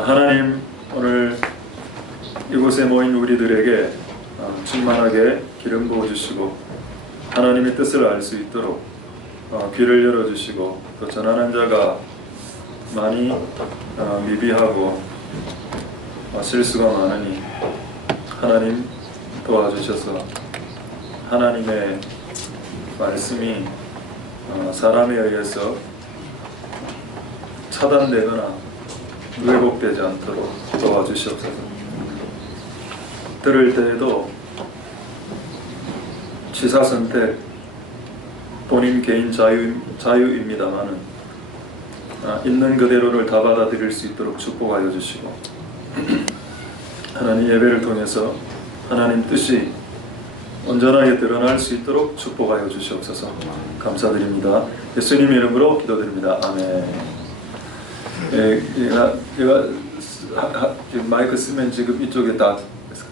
하나님, 오늘 이곳에 모인 우리들에게 충만하게 기름 부어주시고 하나님의 뜻을 알 수 있도록 귀를 열어주시고, 또 전하는 자가 많이 미비하고 실수가 많으니 하나님 도와주셔서 하나님의 말씀이 사람에 의해서 차단되거나 왜곡되지 않도록 도와주시옵소서. 들을 때에도 취사선택, 본인 개인 자유입니다마는 있는 그대로를 다 받아들일 수 있도록 축복하여 주시고, 하나님 예배를 통해서 하나님 뜻이 온전하게 드러날 수 있도록 축복하여 주시옵소서. 감사드립니다. 예수님 이름으로 기도드립니다. 아멘. 제가 마이크 쓰면 지금 이쪽에 다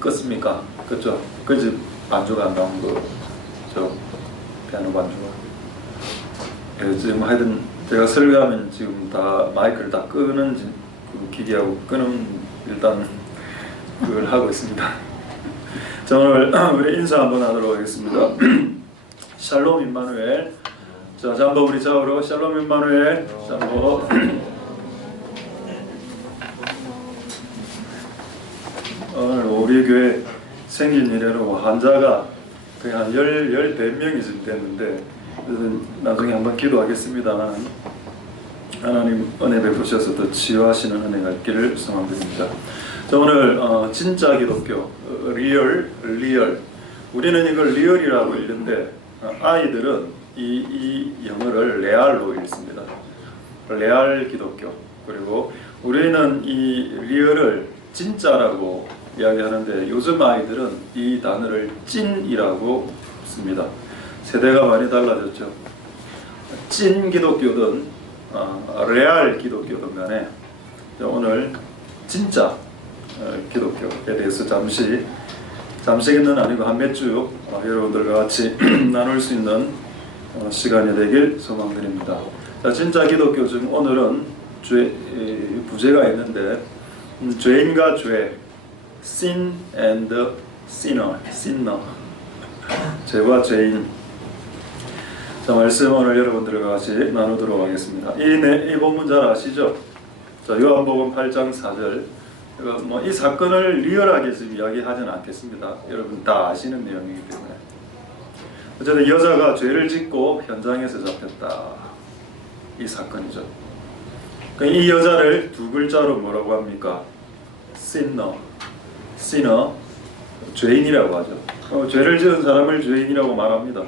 껐습니까? 그렇죠? 그 집 반주가 안 나온 거, 저 피아노 반주가. 지금 하여튼 제가 설교하면 지금 다 마이크를 다 끄는 그 기계하고 끄는 일단 그걸 하고 있습니다. 자, 오늘 우리 인사 한번 하도록 하겠습니다. 샬롬 임마누엘. 자, 한번 우리 좌우로 샬롬 임마누엘. 한번. 오늘 우리 교회 생긴 이래로 환자가 거의 한 10명이 지금 됐는데, 나중에 한번 기도하겠습니다만 하나님 은혜 베푸셔서 더 치유하시는 은혜가 있기를 소망드립니다. 자, 오늘 진짜 기독교, 리얼. 우리는 이걸 리얼이라고 읽는데 아이들은 이 영어를 레알로 읽습니다. 레알 기독교. 그리고 우리는 이 리얼을 진짜라고 이야기하는데, 요즘 아이들은 이 단어를 찐이라고 씁니다. 세대가 많이 달라졌죠. 찐 기독교든 레알 기독교든 간에 오늘 진짜 기독교에 대해서 잠시는 아니고 한 몇 주 여러분들과 같이 나눌 수 있는 시간이 되길 소망드립니다. 자, 진짜 기독교 중 오늘은 부제가 있는데, 죄인과 죄, sin and sinner, 죄와 죄인. 자, 말씀 오늘 여러분들과 같이 나누도록 하겠습니다. 이 본문 잘 아시죠? 자, 요한복음 8장 4절. 이 사건을 리얼하게 지금 이야기하지는 않겠습니다. 여러분 다 아시는 내용이기 때문에. 어쨌든 여자가 죄를 짓고 현장에서 잡혔다. 이 사건이죠. 이 여자를 두 글자로 뭐라고 합니까? sinner, 죄인이라고 하죠. 죄를 지은 사람을 죄인이라고 말합니다.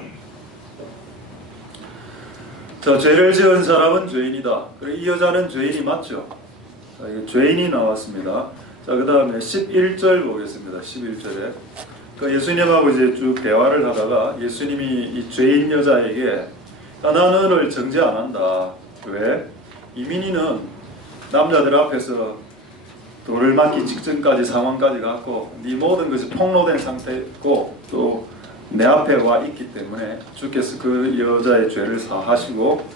자, 죄를 지은 사람은 죄인이다. 그리고 이 여자는 죄인이 맞죠? 자, 이게 죄인이 나왔습니다. 자, 그 다음에 11절 보겠습니다. 11절에 예수님하고 이제 쭉 대화를 하다가 예수님이 이 죄인 여자에게 나는 너를 정죄 안 한다. 왜? 이민희는 남자들 앞에서 돌을 맞기 직전까지 상황까지 갔고 네 모든 것이 폭로된 상태고 또 내 앞에 와 있기 때문에 주께서 그 여자의 죄를 사하시고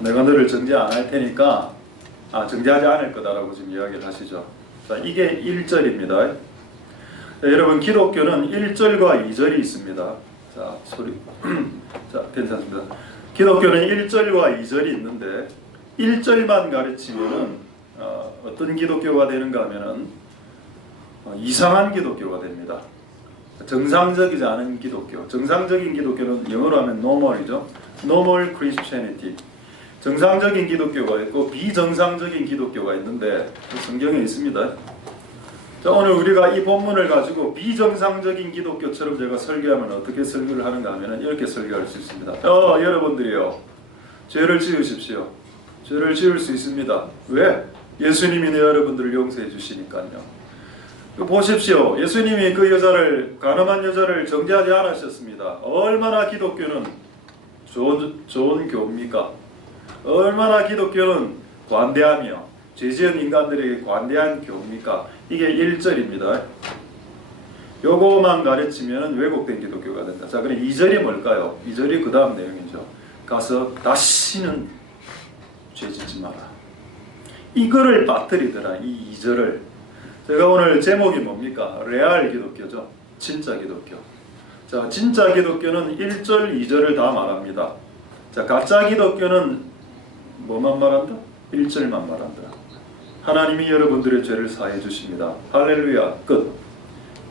내가 너를 정죄 안 할 테니까 정죄하지 않을 거다라고 지금 이야기를 하시죠. 자, 이게 1절입니다. 자, 여러분 기독교는 1절과 2절이 있습니다. 자, 자, 괜찮습니다. 기독교는 1절과 2절이 있는데 1절만 가르치면은 어떤 기독교가 되는가 하면은 이상한 기독교가 됩니다. 정상적이지 않은 기독교. 정상적인 기독교는 영어로 하면 normal이죠. normal Christianity. 정상적인 기독교가 있고 비정상적인 기독교가 있는데 성경에 있습니다. 자, 오늘 우리가 이 본문을 가지고 비정상적인 기독교처럼 제가 설교하면 어떻게 설교를 하는가 하면 이렇게 설교할 수 있습니다. 여러분들이요, 죄를 지으십시오. 죄를 지을 수 있습니다. 왜? 예수님이 여러분들을 용서해 주시니까요. 보십시오. 예수님이 그 여자를, 가늠한 여자를 정죄하지 않으셨습니다. 얼마나 기독교는 좋은 교입니까? 얼마나 기독교는 관대하며 죄지은 인간들에게 관대한 교입니까? 이게 1절입니다. 요거만 가르치면 왜곡된 기독교가 된다. 자, 그럼 2절이 뭘까요? 2절이 그 다음 내용이죠. 가서 다시는 죄 짓지 마라. 이거를 빠뜨리더라. 이 2절을. 제가 오늘 제목이 뭡니까? 레알 기독교죠. 진짜 기독교. 자, 진짜 기독교는 1절, 2절을 다 말합니다. 자, 가짜 기독교는 뭐만 말한다? 1절만 말한다. 하나님이 여러분들의 죄를 사해 주십니다. 할렐루야. 끝.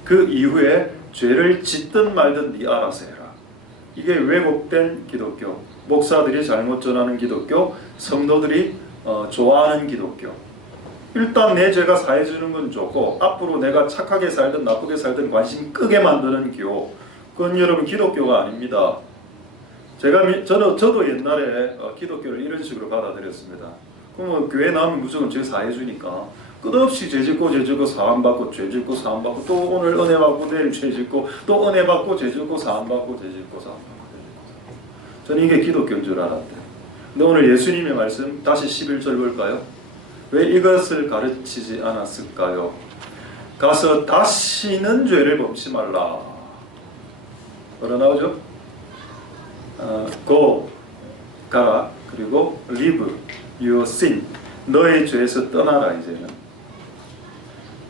그 이후에 죄를 짓든 말든 네 알아서 해라. 이게 왜곡된 기독교. 목사들이 잘못 전하는 기독교, 성도들이 좋아하는 기독교. 일단 내 죄가 사해 주는 건 좋고 앞으로 내가 착하게 살든 나쁘게 살든 관심 끄게 만드는 교. 그건 여러분 기독교가 아닙니다. 저도 옛날에 기독교를 이런 식으로 받아들였습니다. 그러면 교회 나오면 무조건 죄 사해 주니까 끝없이 죄 짓고 사함 받고 죄 짓고 사함 받고 또 오늘 은혜 받고 내일 죄 짓고 또 은혜 받고 죄 짓고 사함 받고 죄 짓고 사함 받고. 저는 이게 기독교인 줄 알았대요. 근데 오늘 예수님의 말씀 다시 11절 볼까요? 왜 이것을 가르치지 않았을까요? 가서 다시는 죄를 범치 말라. 뭐라 나오죠? Go, 가라. 그리고 leave your sin. 너의 죄에서 떠나라. 이제는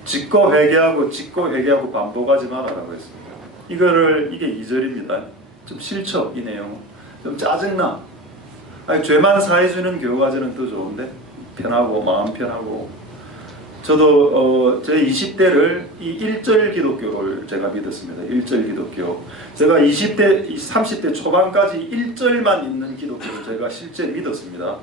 짓고 회개하고 반복하지 말아라고 했습니다. 이게 2절입니다. 좀 싫죠? 이 내용. 좀 짜증나. 아니, 죄만 사해주는 교과제는 또 좋은데 편하고 마음 편하고. 저도 제 20대를 이 1절 기독교를 제가 믿었습니다. 1절 기독교. 제가 30대 초반까지 1절만 있는 기독교를 제가 실제 믿었습니다.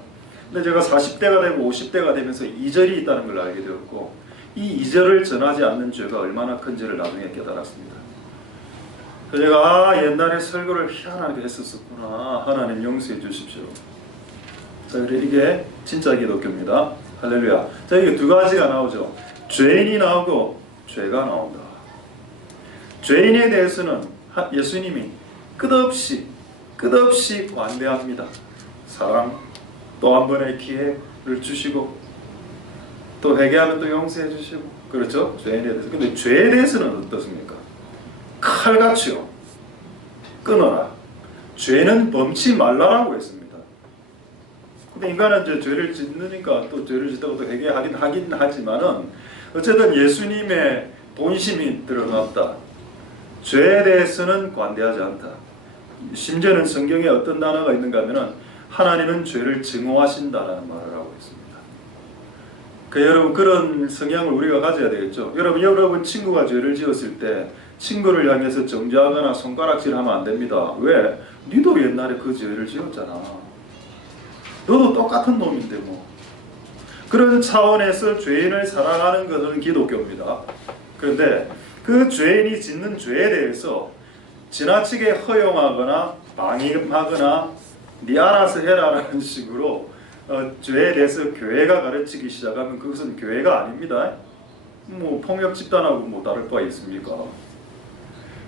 근데 제가 40대가 되고 50대가 되면서 2절이 있다는 걸 알게 되었고 이 2절을 전하지 않는 죄가 얼마나 큰지를 나중에 깨달았습니다. 제가 옛날에 설교를 희한하게 했었구나. 하나님 용서해 주십시오. 자, 그래 이게 진짜 기독교입니다. 할렐루야. 자, 이게 두 가지가 나오죠. 죄인이 나오고 죄가 나온다. 죄인에 대해서는 예수님이 끝없이 관대합니다. 사랑, 또 한 번의 기회를 주시고 또 회개하면 또 용서해 주시고 그렇죠? 죄인에 대해서. 근데 죄에 대해서는 어떻습니까? 칼같이요. 끊어라. 죄는 범치 말라라고 했습니다. 근데 인간은 이제 죄를 짓느니까 또 죄를 짓다가 또 회개하긴 하지만은 어쨌든 예수님의 본심이 드러났다. 죄에 대해서는 관대하지 않다. 심지어는 성경에 어떤 단어가 있는가 하면은 하나님은 죄를 증오하신다라는 말을 하고 있습니다. 여러분 그런 성향을 우리가 가져야 되겠죠. 여러분 친구가 죄를 지었을 때 친구를 향해서 정죄하거나 손가락질하면 안 됩니다. 왜? 니도 옛날에 그 죄를 지었잖아. 너도 똑같은 놈인데 뭐. 그런 차원에서 죄인을 사랑하는 것은 기독교입니다. 그런데 그 죄인이 짓는 죄에 대해서 지나치게 허용하거나 방임하거나 네 알아서 해라라는 식으로 죄에 대해서 교회가 가르치기 시작하면 그것은 교회가 아닙니다. 뭐 폭력 집단하고 뭐 다를 바가 있습니까?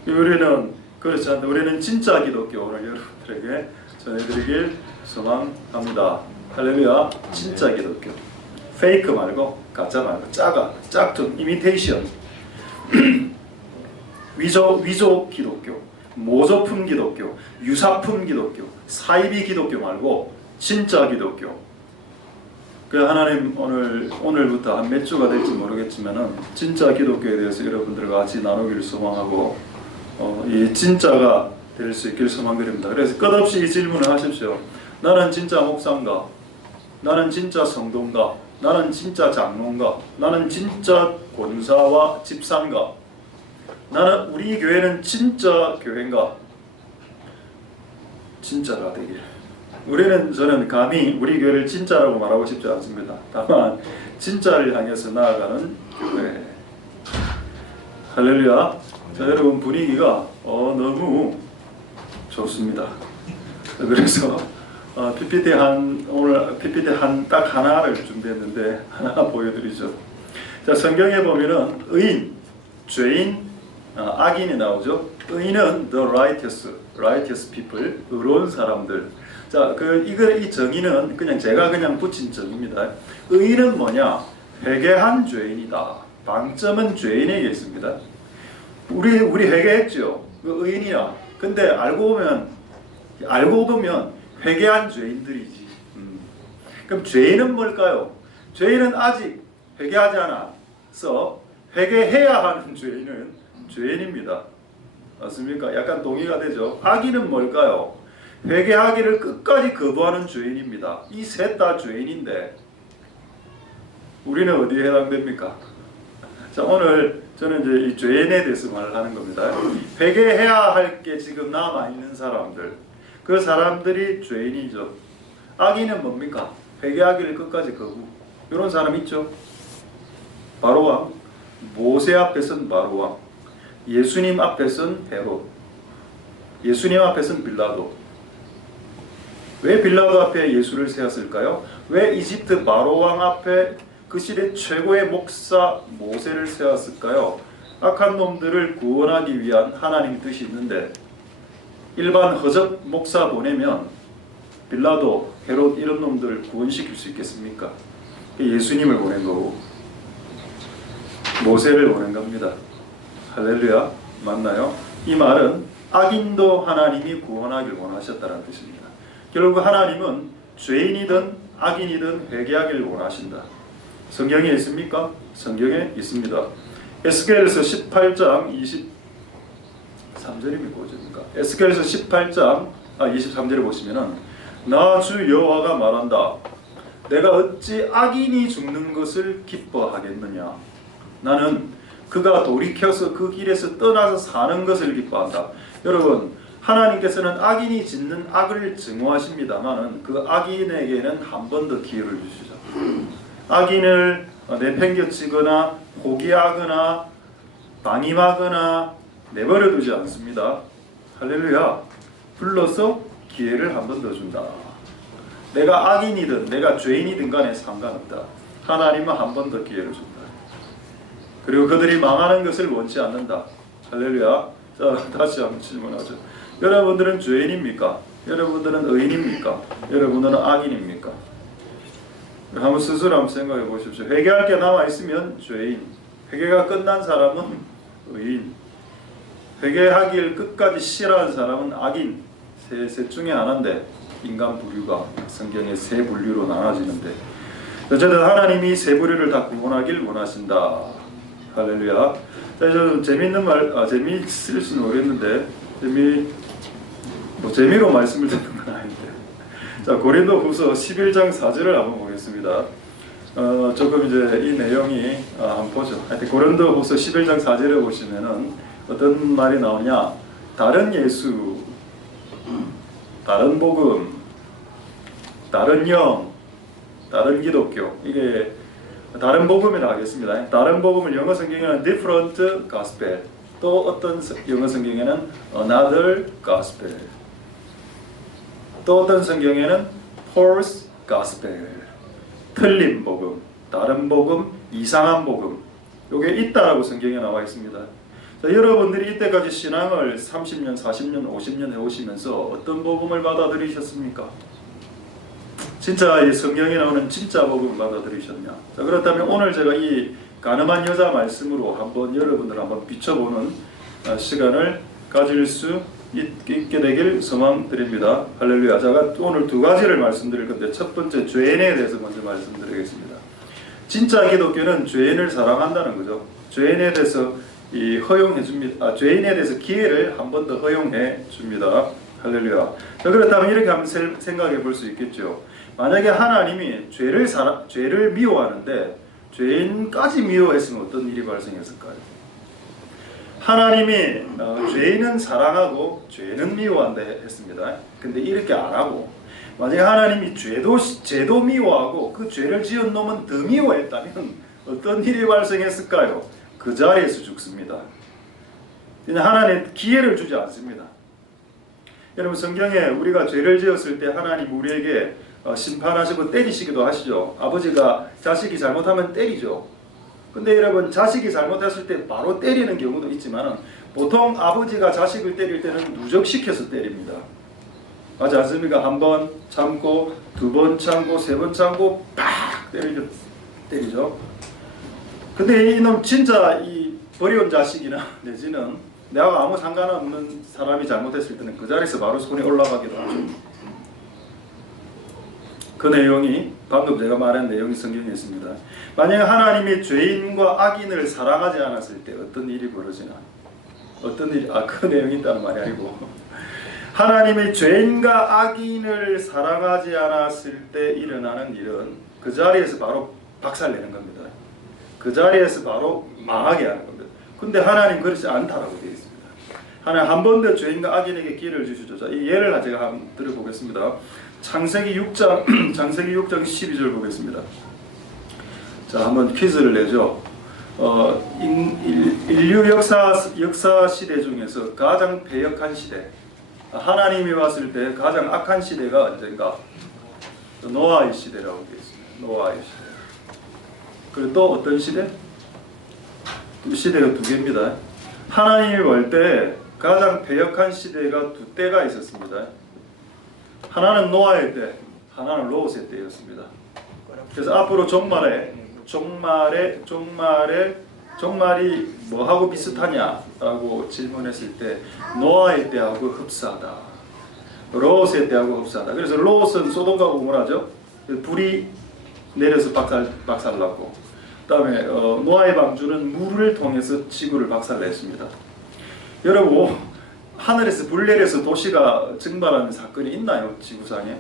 우리는 그렇지 않다. 우리는 진짜 기독교 오늘 여러분들에게 전해드리길 소망합니다. 할렐루야. 진짜 기독교. 페이크 말고 가짜 말고 짝퉁 이미테이션. 위조 기독교, 모조품 기독교, 유사품 기독교, 사이비 기독교 말고 진짜 기독교. 그 하나님 오늘부터 한 몇 주가 될지 모르겠지만은 진짜 기독교에 대해서 여러분들과 같이 나누기를 소망하고 이 진짜가 될 수 있길 소망드립니다. 그래서 끝없이 이 질문을 하십시오. 나는 진짜 목사인가? 나는 진짜 성도인가? 나는 진짜 장로인가? 나는 진짜 권사와 집사인가? 나는 우리 교회는 진짜 교회인가? 진짜가 되길. 저는 감히 우리 교회를 진짜라고 말하고 싶지 않습니다. 다만 진짜를 향해서 나아가는 교회. 할렐루야. 자, 여러분 분위기가 너무 좋습니다. 그래서 PPT 오늘 PPT 딱 하나를 준비했는데 하나 보여드리죠. 자, 성경에 보면은 의인, 죄인, 악인이 나오죠. 의인은 the righteous people, 의로운 사람들. 자, 이 정의는 제가 붙인 정의입니다. 의인은 뭐냐? 회개한 죄인이다. 방점은 죄인에게 있습니다. 우리 회개했죠. 그 의인이야. 근데 알고 보면 회개한 죄인들이지. 그럼 죄인은 뭘까요? 죄인은 아직 회개하지 않아서 회개해야 하는 죄인은 죄인입니다. 맞습니까? 약간 동의가 되죠. 악인은 뭘까요? 회개하기를 끝까지 거부하는 죄인입니다. 이 셋 다 죄인인데 우리는 어디에 해당됩니까? 자, 오늘 저는 이제 이 죄인에 대해서 말을 하는 겁니다. 회개해야 할 게 지금 남아 있는 사람들, 그 사람들이 죄인이죠. 악인은 뭡니까? 회개하기를 끝까지 거부. 이런 사람 있죠. 바로왕, 모세 앞에선 바로왕, 예수님 앞에선 헤롯, 예수님 앞에선 빌라도. 왜 빌라도 앞에 예수를 세웠을까요? 왜 이집트 바로왕 앞에 그 시대 최고의 목사 모세를 세웠을까요? 악한 놈들을 구원하기 위한 하나님 뜻이 있는데 일반 허접 목사 보내면 빌라도, 헤롯 이런 놈들 구원시킬 수 있겠습니까? 예수님을 보낸 거고 모세를 보낸 겁니다. 할렐루야. 맞나요? 이 말은 악인도 하나님이 구원하기를 원하셨다는 뜻입니다. 결국 하나님은 죄인이든 악인이든 회개하기를 원하신다. 성경에 있습니까? 성경에 있습니다. 에스겔서 18장 23절입니까? 5절입니까? 에스겔서 18장 23절에 보시면은 나 주 여호와가 말한다. 내가 어찌 악인이 죽는 것을 기뻐하겠느냐? 나는 그가 돌이켜서 그 길에서 떠나서 사는 것을 기뻐한다. 여러분, 하나님께서는 악인이 짓는 악을 증오하십니다만 그 악인에게는 한 번 더 기회를 주시죠. 악인을 내팽겨치거나 포기하거나 방임하거나 내버려 두지 않습니다. 할렐루야. 불러서 기회를 한 번 더 준다. 내가 악인이든 내가 죄인이든 간에 상관없다. 하나님은 한 번 더 기회를 준다. 그리고 그들이 망하는 것을 원치 않는다. 할렐루야. 자, 다시 한번 질문하죠. 여러분들은 죄인입니까? 여러분들은 의인입니까? 여러분들은 악인입니까? 한번 스스로 한번 생각해 보십시오. 회개할 게 남아있으면 죄인, 회개가 끝난 사람은 의인, 회개하길 끝까지 싫어하는 사람은 악인. 셋 중에 하나인데 인간 부류가 성경에 세 분류로 나눠지는데 어쨌든 하나님이 세 부류를 다 구원하길 원하신다. 할렐루야. 자, 좀 재미있는 말, 재미있을지는 모르겠는데 재미로 말씀을 듣는 건 아닌데. 자, 고린도후서 11장 4절을 한번 보겠습니다. 조금 이제 이 내용이 한번 보죠. 하여튼 고린도후서 11장 4절에 보시면은 어떤 말이 나오냐? 다른 예수, 다른 복음, 다른 영, 다른 기독교. 이게 다른 복음이라 하겠습니다. 다른 복음은 영어 성경에는 different gospel, 또 어떤 영어 성경에는 another gospel, 또 어떤 성경에는 false gospel, 틀린 복음, 다른 복음, 이상한 복음. 이게 있다라고 성경에 나와 있습니다. 자, 여러분들이 이때까지 신앙을 30년, 40년, 50년 해오시면서 어떤 복음을 받아들이셨습니까? 진짜 이 성경에 나오는 진짜 복음을 받아들이셨냐? 자, 그렇다면 오늘 제가 이 가늠한 여자 말씀으로 한번 여러분들 한번 비춰보는 시간을 가질 수 있게 되길 소망드립니다. 할렐루야. 제가 오늘 두 가지를 말씀드릴 건데 첫 번째 죄인에 대해서 먼저 말씀드리겠습니다. 진짜 기독교는 죄인을 사랑한다는 거죠. 죄인에 대해서 허용해 줍니다. 죄인에 대해서 기회를 한 번 더 허용해 줍니다. 할렐루야. 자, 그렇다면 이렇게 한번 생각해 볼 수 있겠죠. 만약에 하나님이 죄를 미워하는데 죄인까지 미워했으면 어떤 일이 발생했을까요? 하나님이 죄인은 사랑하고 죄는 미워한다 했습니다. 근데 이렇게 안 하고 만약에 하나님이 죄도 미워하고 그 죄를 지은 놈은 더 미워했다면 어떤 일이 발생했을까요? 그 자리에서 죽습니다. 하나님 기회를 주지 않습니다. 여러분 성경에 우리가 죄를 지었을 때 하나님 우리에게 심판하시고 때리시기도 하시죠. 아버지가 자식이 잘못하면 때리죠. 근데 여러분 자식이 잘못했을 때 바로 때리는 경우도 있지만 보통 아버지가 자식을 때릴 때는 누적시켜서 때립니다. 맞지 않습니까? 한 번 참고 두 번 참고 세 번 참고 팍 때리죠. 근데 이놈 진짜 이 버려온 자식이나 내지는 내가 아무 상관없는 사람이 잘못했을 때는 그 자리에서 바로 손이 올라가기도 하죠. 그 내용이 방금 제가 말한 내용이 성경에 있습니다. 만약 하나님이 죄인과 악인을 사랑하지 않았을 때 어떤 일이 벌어지나? 어떤 일이 그 내용이 있다는 말이 아니고 하나님이 죄인과 악인을 사랑하지 않았을 때 일어나는 일은 그 자리에서 바로 박살내는 겁니다. 그 자리에서 바로 망하게 하는 겁니다. 근데 하나님 그렇지 않다라고 되어 있습니다. 하나님 한 번 더 죄인과 악인에게 기회를 주시죠. 자, 이 예를 제가 한번 들어보겠습니다. 창세기 6장 창세기 6장 12절 보겠습니다. 자, 한번 퀴즈를 내죠. 인류 역사 시대 중에서 가장 패역한 시대, 하나님이 왔을 때 가장 악한 시대가 언젠가? 노아의 시대라고 되어 있습니다. 노아의 시대. 그리고 또 어떤 시대? 시대가 두 개입니다. 하나님이 올 때 가장 패역한 시대가 두 때가 있었습니다. 하나는 노아의 때, 하나는 롯의 때였습니다. 그래서 앞으로 종말이 뭐하고 비슷하냐라고 질문했을 때 노아의 때하고 흡사하다. 롯의 때하고 흡사하다. 그래서 롯은 소돔과 고모라죠. 불이 내려서 박살났고, 그다음에 노아의 방주는 물을 통해서 지구를 박살냈습니다. 여러분, 하늘에서 불 내려서 도시가 증발하는 사건이 있나요? 지구상에?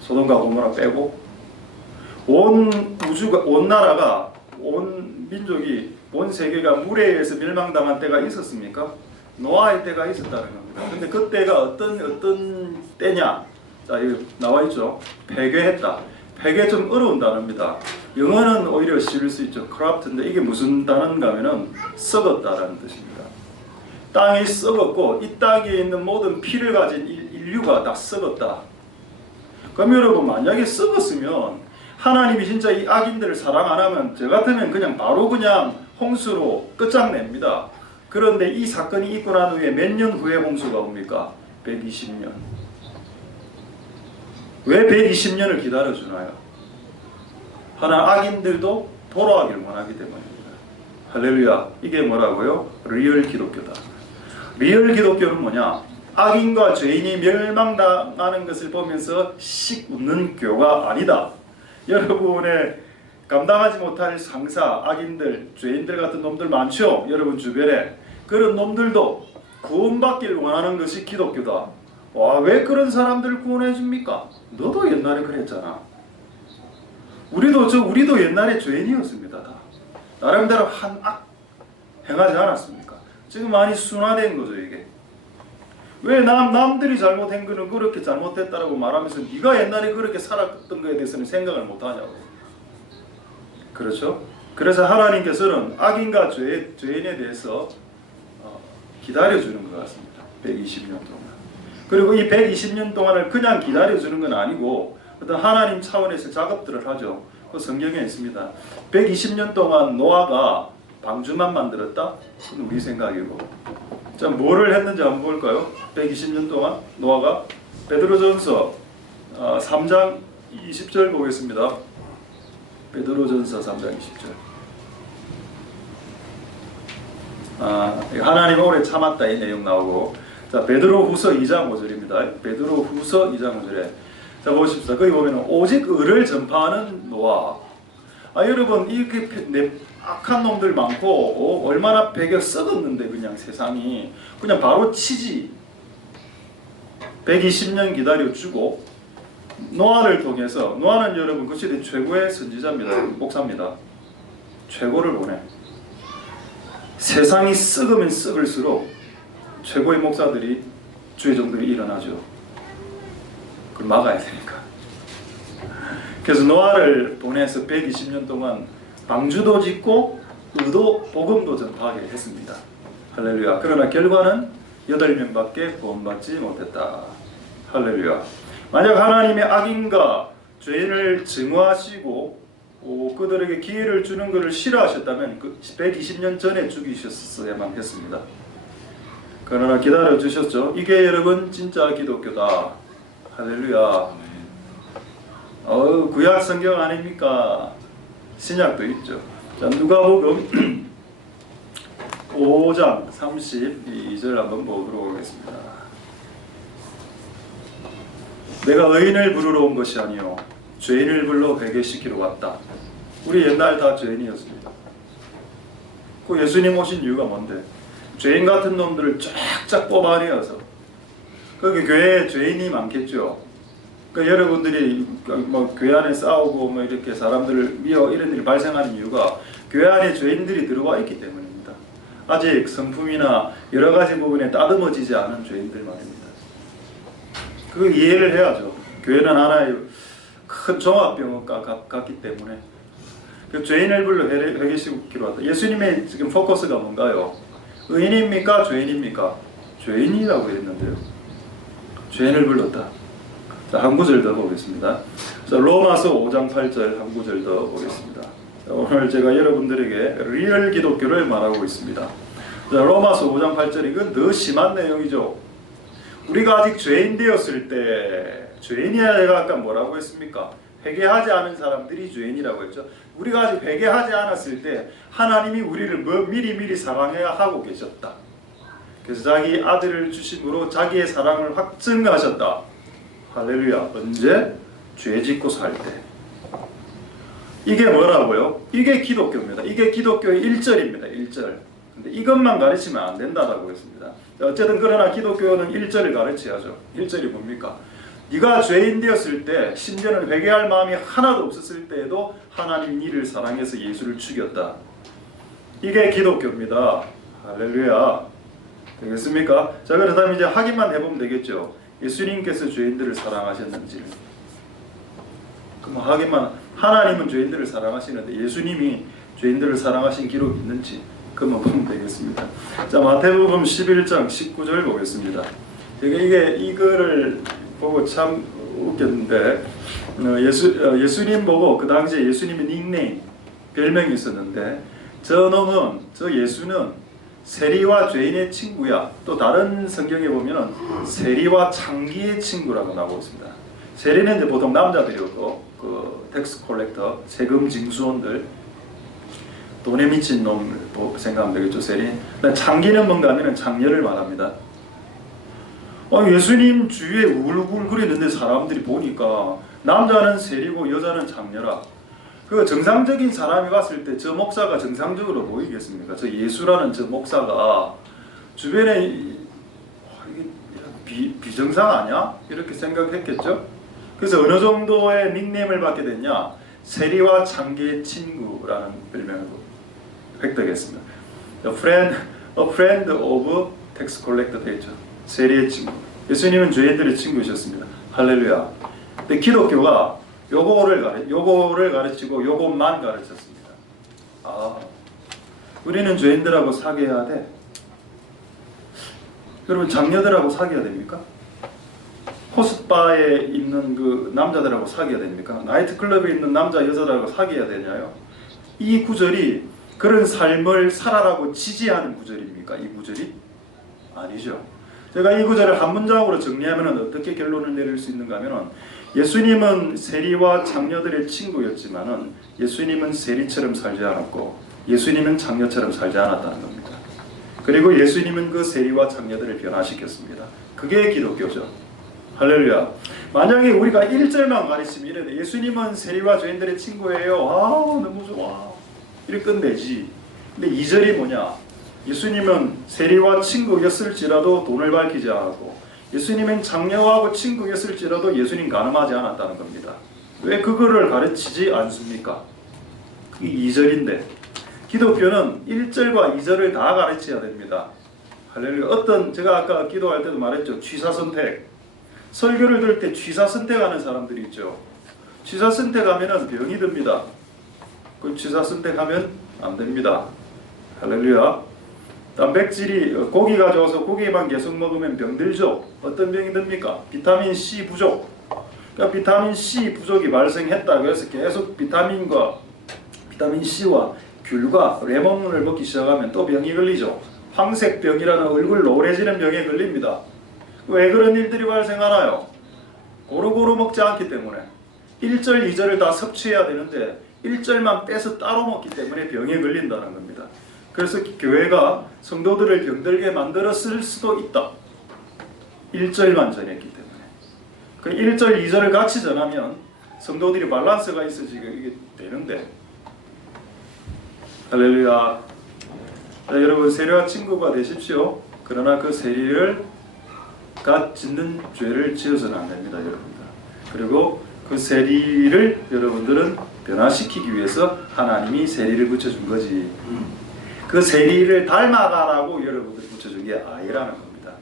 소돔과 고모라 빼고 온 우주가, 온 나라가, 온 민족이, 온 세계가 물에 의해서 멸망당한 때가 있었습니까? 노아의 때가 있었다는 겁니다. 근데 그때가 어떤 때냐? 자, 여기 나와 있죠. 폐괴했다. 폐괴 좀 어려운 단어입니다. 영어는 오히려 쉬울 수 있죠. corrupt인데 이게 무슨 단어인가 하면은 썩었다라는 뜻입니다. 땅이 썩었고 이 땅에 있는 모든 피를 가진 인류가 다 썩었다. 그럼 여러분, 만약에 썩었으면 하나님이 진짜 이 악인들을 사랑 안 하면 저 같으면 그냥 바로 그냥 홍수로 끝장냅니다. 그런데 이 사건이 있고 난 후에 몇 년 후에 홍수가 옵니까? 120년. 왜 120년을 기다려주나요? 하나 악인들도 돌아가기를 원하기 때문입니다. 할렐루야. 이게 뭐라고요? 리얼 기독교다. 리얼 기독교는 뭐냐? 악인과 죄인이 멸망당하는 것을 보면서 씩 웃는 교가 아니다. 여러분의 감당하지 못할 상사, 악인들, 죄인들 같은 놈들 많죠? 여러분 주변에. 그런 놈들도 구원받기를 원하는 것이 기독교다. 와, 왜 그런 사람들을 구원해 줍니까? 너도 옛날에 그랬잖아. 우리도 옛날에 죄인이었습니다. 다. 나름대로 한 악 행하지 않았습니까? 지금 많이 순화된 거죠, 이게. 왜 남들이 잘못한 거는 그렇게 잘못했다라고 말하면서 네가 옛날에 그렇게 살았던 거에 대해서는 생각을 못 하냐고. 그렇죠? 그래서 하나님께서는 악인과 죄인에 대해서 기다려주는 것 같습니다. 120년 동안. 그리고 이 120년 동안을 그냥 기다려주는 건 아니고 어떤 하나님 차원에서 작업들을 하죠. 그 성경에 있습니다. 120년 동안 노아가 방주만 만들었다? 그건 우리 생각이고. 자, 뭐를 했는지 한번 볼까요? 120년 동안 노아가. 베드로전서 3장 20절 보겠습니다. 베드로전서 3장 20절. 하나님 오래 참았다 이 내용 나오고. 자, 베드로후서 2장 5절입니다. 베드로후서 2장 5절에 자 보십시오. 거기 보면 오직 의를 전파하는 노아. 여러분, 이렇게 악한 놈들 많고 얼마나 배겨 썩었는데 그냥 세상이 그냥 바로 치지. 120년 기다려주고 노아를 통해서, 노아는 여러분 그 시대 최고의 선지자입니다. 목사입니다. 최고를 보내. 세상이 썩으면 썩을수록 최고의 목사들이, 주의종들이 일어나죠. 그걸 막아야 되니까. 그래서 노아를 보내서 120년 동안 방주도 짓고 복음도 전파하게 했습니다. 할렐루야. 그러나 결과는 8명밖에 구원받지 못했다. 할렐루야. 만약 하나님의 악인과 죄인을 증오하시고 그들에게 기회를 주는 것을 싫어하셨다면 그 120년 전에 죽이셨어야만 했습니다. 그러나 기다려 주셨죠. 이게 여러분 진짜 기독교다. 할렐루야. 구약 성경 아닙니까? 신약도 있죠. 자, 누가복음 5장 32절 한번 보도록 하겠습니다. 내가 의인을 부르러 온 것이 아니요 죄인을 불러 회개시키러 왔다. 우리 옛날 다 죄인이었습니다. 그 예수님 오신 이유가 뭔데? 죄인 같은 놈들을 쫙쫙 뽑아내어서. 거기 교회에 죄인이 많겠죠. 그 여러분들이 뭐 교회 안에 싸우고 뭐 이렇게 사람들을 미워 이런 일이 발생하는 이유가 교회 안에 죄인들이 들어와 있기 때문입니다. 아직 성품이나 여러 가지 부분에 따듬어지지 않은 죄인들 말입니다. 그거 이해를 해야죠. 교회는 하나의 큰 종합병원 같기 때문에 그 죄인을 불러 회개시키러 왔다. 예수님의 지금 포커스가 뭔가요? 의인입니까? 죄인입니까? 죄인이라고 했는데요. 죄인을 불렀다. 자, 한 구절 더 보겠습니다. 자, 로마서 5장 8절 한 구절 더 보겠습니다. 자, 오늘 제가 여러분들에게 리얼 기독교를 말하고 있습니다. 자, 로마서 5장 8절 이건 더 심한 내용이죠. 우리가 아직 죄인 되었을 때 죄인이야 내가 아까 뭐라고 했습니까? 회개하지 않은 사람들이 죄인이라고 했죠. 우리가 아직 회개하지 않았을 때 하나님이 우리를 미리 사랑해야 하고 계셨다. 그래서 자기 아들을 주심으로 자기의 사랑을 확증하셨다. 할렐루야. 언제? 죄 짓고 살 때. 이게 뭐라고요? 이게 기독교입니다. 이게 기독교의 1절입니다. 1절. 근데 이것만 가르치면 안 된다라고 했습니다. 어쨌든 그러나 기독교는 1절을 가르쳐야죠. 1절이 뭡니까? 네가 죄인 되었을 때 심지어는 회개할 마음이 하나도 없었을 때에도 하나님이 너를 사랑해서 예수를 죽였다. 이게 기독교입니다. 할렐루야. 되겠습니까? 자, 그렇다면 이제 확인만 해보면 되겠죠. 예수님께서 죄인들을 사랑하셨는지. 그럼 확인만, 하나님은 죄인들을 사랑하시는데 예수님이 죄인들을 사랑하신 기록이 있는지 그만 보면 되겠습니다. 자, 마태복음 11장 19절 보겠습니다. 제가 이거를 보고 참 웃겼는데 예수님 보고 그 당시에 예수님의 닉네임 별명이 있었는데 저 예수는 세리와 죄인의 친구야. 또 다른 성경에 보면 세리와 창기의 친구라고 나오고 있습니다. 세리는 이제 보통 남자들이었고 그 텍스 콜렉터 세금 징수원들 돈에 미친 놈을 생각하면 되겠죠. 세리. 창기는 뭔가 하면 창녀를 말합니다. 예수님 주위에 우글우글거리는데 사람들이 보니까 남자는 세리고 여자는 장녀라. 그 정상적인 사람이 봤을 때 저 목사가 정상적으로 보이겠습니까? 저 예수라는 저 목사가 주변에 이게 비정상 아니야? 이렇게 생각했겠죠? 그래서 어느 정도의 닉네임을 받게 됐냐? 세리와 창기의 친구라는 별명을 획득했습니다. A friend of tax collector 되죠. 세리의 친구. 예수님은 죄인들의 친구이셨습니다. 할렐루야. 근데 기독교가 요거를 가르치고 요것만 가르쳤습니다. 우리는 죄인들하고 사귀어야 돼. 여러분 장녀들하고 사귀어야 됩니까? 호스바에 있는 그 남자들하고 사귀어야 됩니까? 나이트클럽에 있는 남자 여자들하고 사귀어야 되냐요? 이 구절이 그런 삶을 살아라고 지지하는 구절입니까? 이 구절이? 아니죠. 제가 이 구절을 한 문장으로 정리하면 어떻게 결론을 내릴 수 있는가 하면 예수님은 세리와 장녀들의 친구였지만 예수님은 세리처럼 살지 않았고 예수님은 장녀처럼 살지 않았다는 겁니다. 그리고 예수님은 그 세리와 장녀들을 변화시켰습니다. 그게 기독교죠. 할렐루야. 만약에 우리가 1절만 가르치면 이래 예수님은 세리와 죄인들의 친구예요. 너무 좋아. 이렇게 끝내지. 근데 2절이 뭐냐? 예수님은 세리와 친구였을지라도 돈을 밝히지 않았고 예수님은 장녀하고 친구였을지라도 예수님 간음하지 않았다는 겁니다. 왜 그거를 가르치지 않습니까? 그게 2절인데 기독교는 1절과 2절을 다 가르쳐야 됩니다. 할렐루야. 제가 아까 기도할 때도 말했죠. 취사 선택. 설교를 들을 때 취사 선택하는 사람들이 있죠. 취사 선택하면 병이 듭니다. 그 취사 선택하면 안 됩니다. 할렐루야. 단백질이 고기 가져와서 고기만 계속 먹으면 병들죠. 어떤 병이 듭니까? 비타민 C 부족. 그러니까 비타민 C 부족이 발생했다. 그래서 계속 비타민 C와 귤과 레몬을 먹기 시작하면 또 병이 걸리죠. 황색병이라는 얼굴 노래지는 병에 걸립니다. 왜 그런 일들이 발생하나요? 고루고루 먹지 않기 때문에 1절, 2절을 다 섭취해야 되는데 1절만 빼서 따로 먹기 때문에 병에 걸린다는 겁니다. 그래서 교회가 성도들을 병들게 만들었을 수도 있다. 1절만 전했기 때문에. 그 1절, 2절을 같이 전하면 성도들이 밸런스가 있어지게 이게 되는데. 할렐루야. 자, 여러분 세리와 친구가 되십시오. 그러나 그 세리를 짓는 죄를 지어서는 안 됩니다, 여러분들. 그리고 그 세리를 여러분들은 변화시키기 위해서 하나님이 세리를 붙여준 거지. 그 세리를 닮아가라고 여러분들이 붙여준 게 아니라는 겁니다.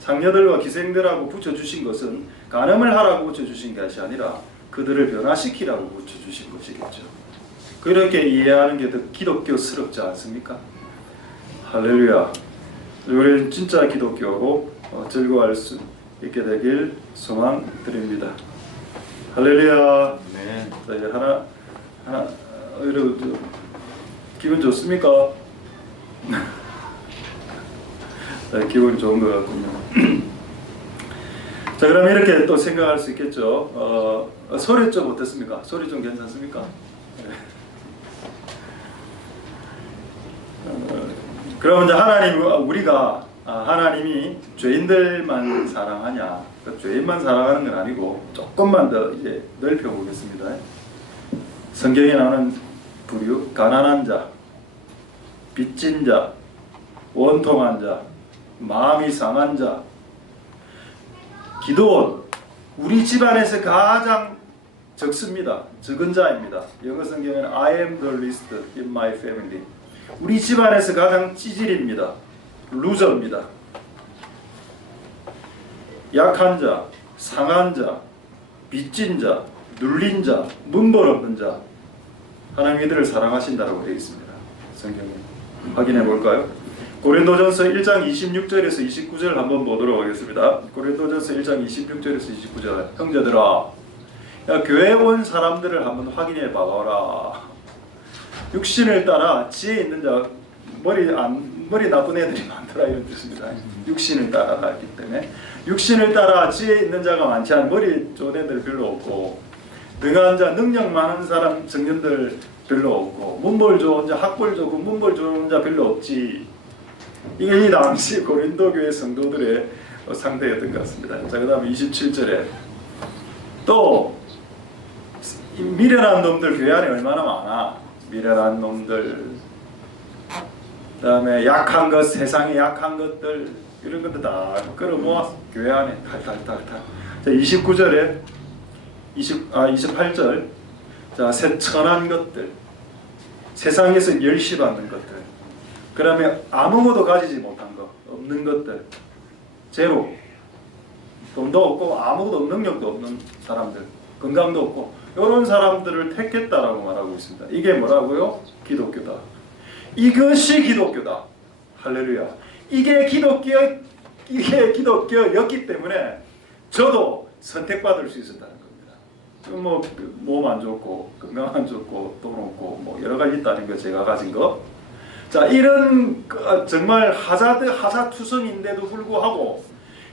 상녀들과 기생들하고 붙여주신 것은 간음을 하라고 붙여주신 것이 아니라 그들을 변화시키라고 붙여주신 것이겠죠. 그렇게 이해하는 게 더 기독교스럽지 않습니까? 할렐루야. 우리는 진짜 기독교고 즐거워할 수 있게 되길 소망드립니다. 할렐루야. 네. 자, 이제 하나 여러분 기분 좋습니까? 자, 기분 좋은 것 같군요. 자, 그럼 이렇게 또 생각할 수 있겠죠. 소리 좀 어떻습니까? 소리 좀 괜찮습니까? 그럼 이제 우리가 하나님이 죄인들만 사랑하냐? 그러니까 죄인만 사랑하는 건 아니고 조금만 더 이제 넓혀 보겠습니다. 성경에 나오는 부류, 가난한 자, 빚진 자, 원통한 자, 마음이 상한 자, 기도원, 우리 집안에서 가장 적습니다. 적은 자입니다. 영어 성경에는 I am the least in my family. 우리 집안에서 가장 찌질입니다. 루저입니다. 약한 자, 상한 자, 빚진 자, 눌린 자, 문벌 없는 자, 하나님 이들을 사랑하신다고 되어 있습니다. 성경에 확인해 볼까요? 고린도전서 1장 26절에서 29절 한번 보도록 하겠습니다. 고린도전서 1장 26절에서 29절. 형제들아, 야, 교회 온 사람들을 한번 확인해 봐봐라. 육신을 따라 지혜 있는 자, 머리 나쁜 애들이 많더라 이런 뜻입니다. 육신을 따라가기 때문에 육신을 따라 지혜 있는 자가 많지 않은 머리 좋은 애들 별로 없고, 능한 자, 능력 많은 사람 청년들 별로 없고, 문벌 좋은 자, 학벌 좋고 문벌 좋은 자 별로 없지. 이게 이 당시 고린도 교회 성도들의 상태였던 것 같습니다. 자, 그 다음에 27절에 또 미련한 놈들 교회 안에 얼마나 많아. 미련한 놈들, 그 다음에 약한 것, 세상에 약한 것들, 이런 것들 다 끌어모아 교회 안에 탈탈탈탈. 자, 29절에 28절. 자, 천한 것들, 세상에서 멸시받는 것들, 그 다음에 아무것도 가지지 못한 것, 없는 것들, 제로, 돈도 없고 아무것도 능력도 없는 사람들, 건강도 없고, 이런 사람들을 택했다라고 말하고 있습니다. 이게 뭐라고요? 기독교다. 이것이 기독교다. 할렐루야. 이게 기독교였기 때문에 저도 선택받을 수 있었다는 겁니다. 뭐 몸 안 좋고 건강 안 좋고 돈 없고 뭐 여러 가지 있다는 거, 제가 가진 거. 자, 이런 정말 하자투성인데도 불구하고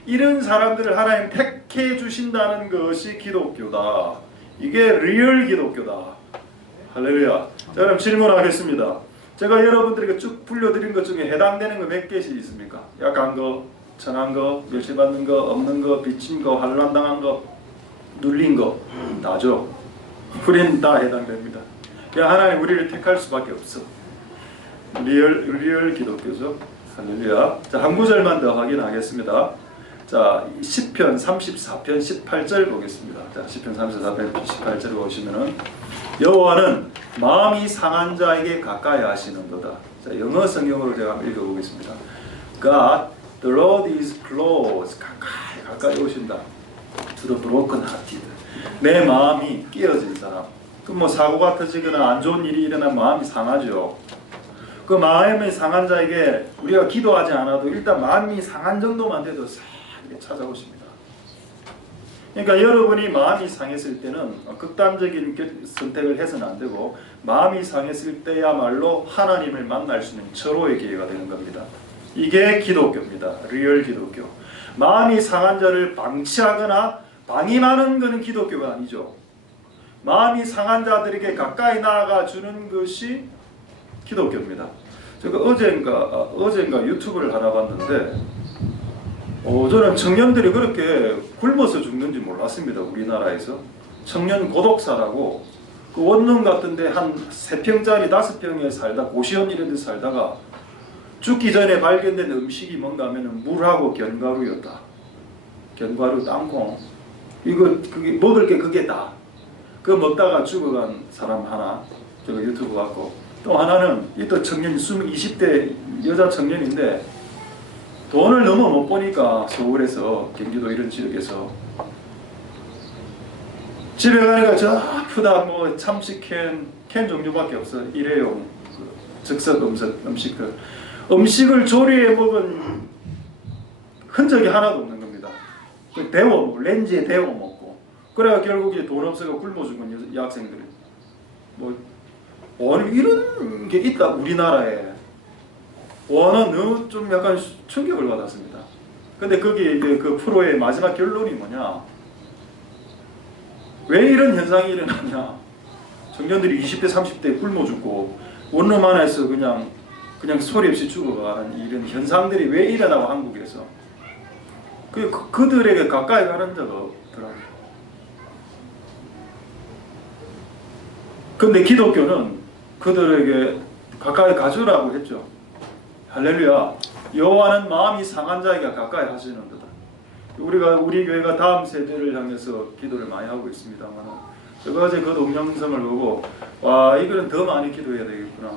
이런 사람들을 하나님 택해 주신다는 것이 기독교다. 이게 리얼 기독교다. 할렐루야. 자, 그럼 질문하겠습니다. 제가 여러분들에게 쭉 불려드린 것 중에 해당되는 거 몇 개씩 있습니까? 약한 거, 천한 거, 멸시받는 거, 없는 거, 빚진 거, 환난당한 거, 눌린 거, 다죠. 우리는 다 해당됩니다. 하나님 우리를 택할 수밖에 없어. 리얼 기독교죠. 할렐루야. 자, 한 구절만 더 확인하겠습니다. 자, 시편 34편 18절 보겠습니다. 자, 시편 34편 18절 보시면은 여호와는 마음이 상한 자에게 가까이 하시는도다. 자, 영어 성경으로 제가 한번 읽어보겠습니다. God, the Lord is close. 가까이 오신다. To the broken hearted. 내 마음이 깨어진 사람. 그 뭐 사고가 터지거나 안 좋은 일이 일어나면 마음이 상하죠. 그 마음이 상한 자에게 우리가 기도하지 않아도 일단 마음이 상한 정도만 돼도 싹 찾아오십니다. 그러니까 여러분이 마음이 상했을 때는 극단적인 선택을 해서는 안 되고, 마음이 상했을 때야말로 하나님을 만날 수 있는 절호의 기회가 되는 겁니다. 이게 기독교입니다. 리얼 기독교. 마음이 상한 자를 방치하거나 방임하는 것은 기독교가 아니죠. 마음이 상한 자들에게 가까이 나아가 주는 것이 기독교입니다. 제가 어젠가 유튜브를 하나 봤는데 저는 청년들이 그렇게 굶어서 죽는지 몰랐습니다. 우리나라에서 청년 고독사라고 그 원룸 같은데 한 3평짜리 5평에 살다 고시원 이런 데 살다가 죽기 전에 발견된 음식이 뭔가 하면 물하고 견과류였다. 견과류, 땅콩 이거 그게 먹을 게 그게 다. 그거 먹다가 죽어간 사람 하나 제가 유튜브 봤고, 또 하나는 이 또 청년 20대 여자 청년인데 돈을 너무 못 버니까 서울에서 경기도 이런 지역에서 집에 가니까 저 아프다 뭐 참치캔 종류밖에 없어. 일회용 즉석 음식 음식을 조리해 먹은 흔적이 하나도 없는 겁니다. 렌즈에 데워 먹고 그래가 결국 이제 돈 없어서 굶어 죽은 여학생들이 이런 게 있다 우리나라에. 너무 좀 약간 충격을 받았습니다. 근데 거기 이제 그 프로의 마지막 결론이 뭐냐? 왜 이런 현상이 일어나냐? 청년들이 20대 30대에 굶어 죽고 원룸 안에서 그냥 소리 없이 죽어가는 이런 현상들이 왜 일어나고 한국에서 그들에게 가까이 가는 자가 없더라고요. 근데 기독교는 그들에게 가까이 가주라고 했죠. 할렐루야. 여호와는 마음이 상한 자에게 가까이 하시는 듯다. 우리 교회가 다음 세대를 향해서 기도를 많이 하고 있습니다만, 제가 어제 그 동영상을 보고 와, 이거는 더 많이 기도해야 되겠구나.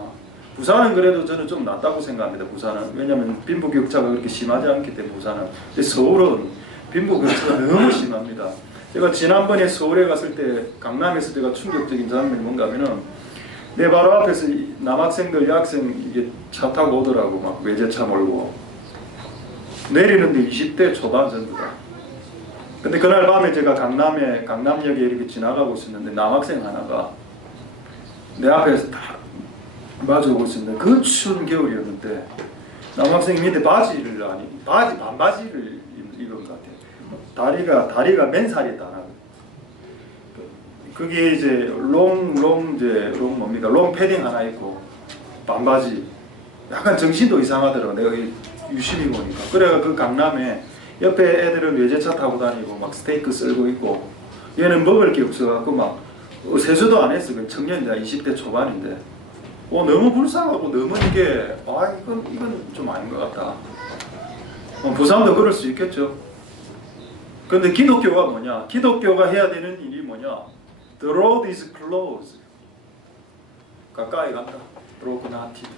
부산은 그래도 저는 좀 낫다고 생각합니다. 부산은 왜냐하면 빈부격차가 그렇게 심하지 않기 때문에 부산은. 근데 서울은 빈부격차가 너무 심합니다. 제가 지난번에 서울에 갔을 때 강남에 있을 때가 충격적인 장면이 뭔가 하면은 내 바로 앞에서 남학생들 여학생 이게 차 타고 오더라고. 막 외제차 몰고 내리는데 20대 초반 전부다. 근데 그날 밤에 제가 강남역에 이렇게 지나가고 있었는데 남학생 하나가 내 앞에서 딱 마주오고 있었는데 그 추운 겨울이었는데 남학생이 밑에 반바지를 입은 것 같아요. 다리가 맨살이었다. 그게 이제 롱 패딩 하나 입고 반바지. 약간 정신도 이상하더라고. 내가 유심히 보니까. 그래가 그 강남에 옆에 애들은 외제차 타고 다니고 막 스테이크 썰고 있고, 얘는 먹을 게 없어갖고 막 세수도 안 했어. 그 청년이다. 20대 초반인데. 너무 불쌍하고 너무 이게 이건 좀 아닌 것 같다. 부산도 그럴 수 있겠죠. 근데 기독교가 뭐냐? 기독교가 해야 되는 일이 뭐냐? The road is closed. 가까이 간다. Broken hearted.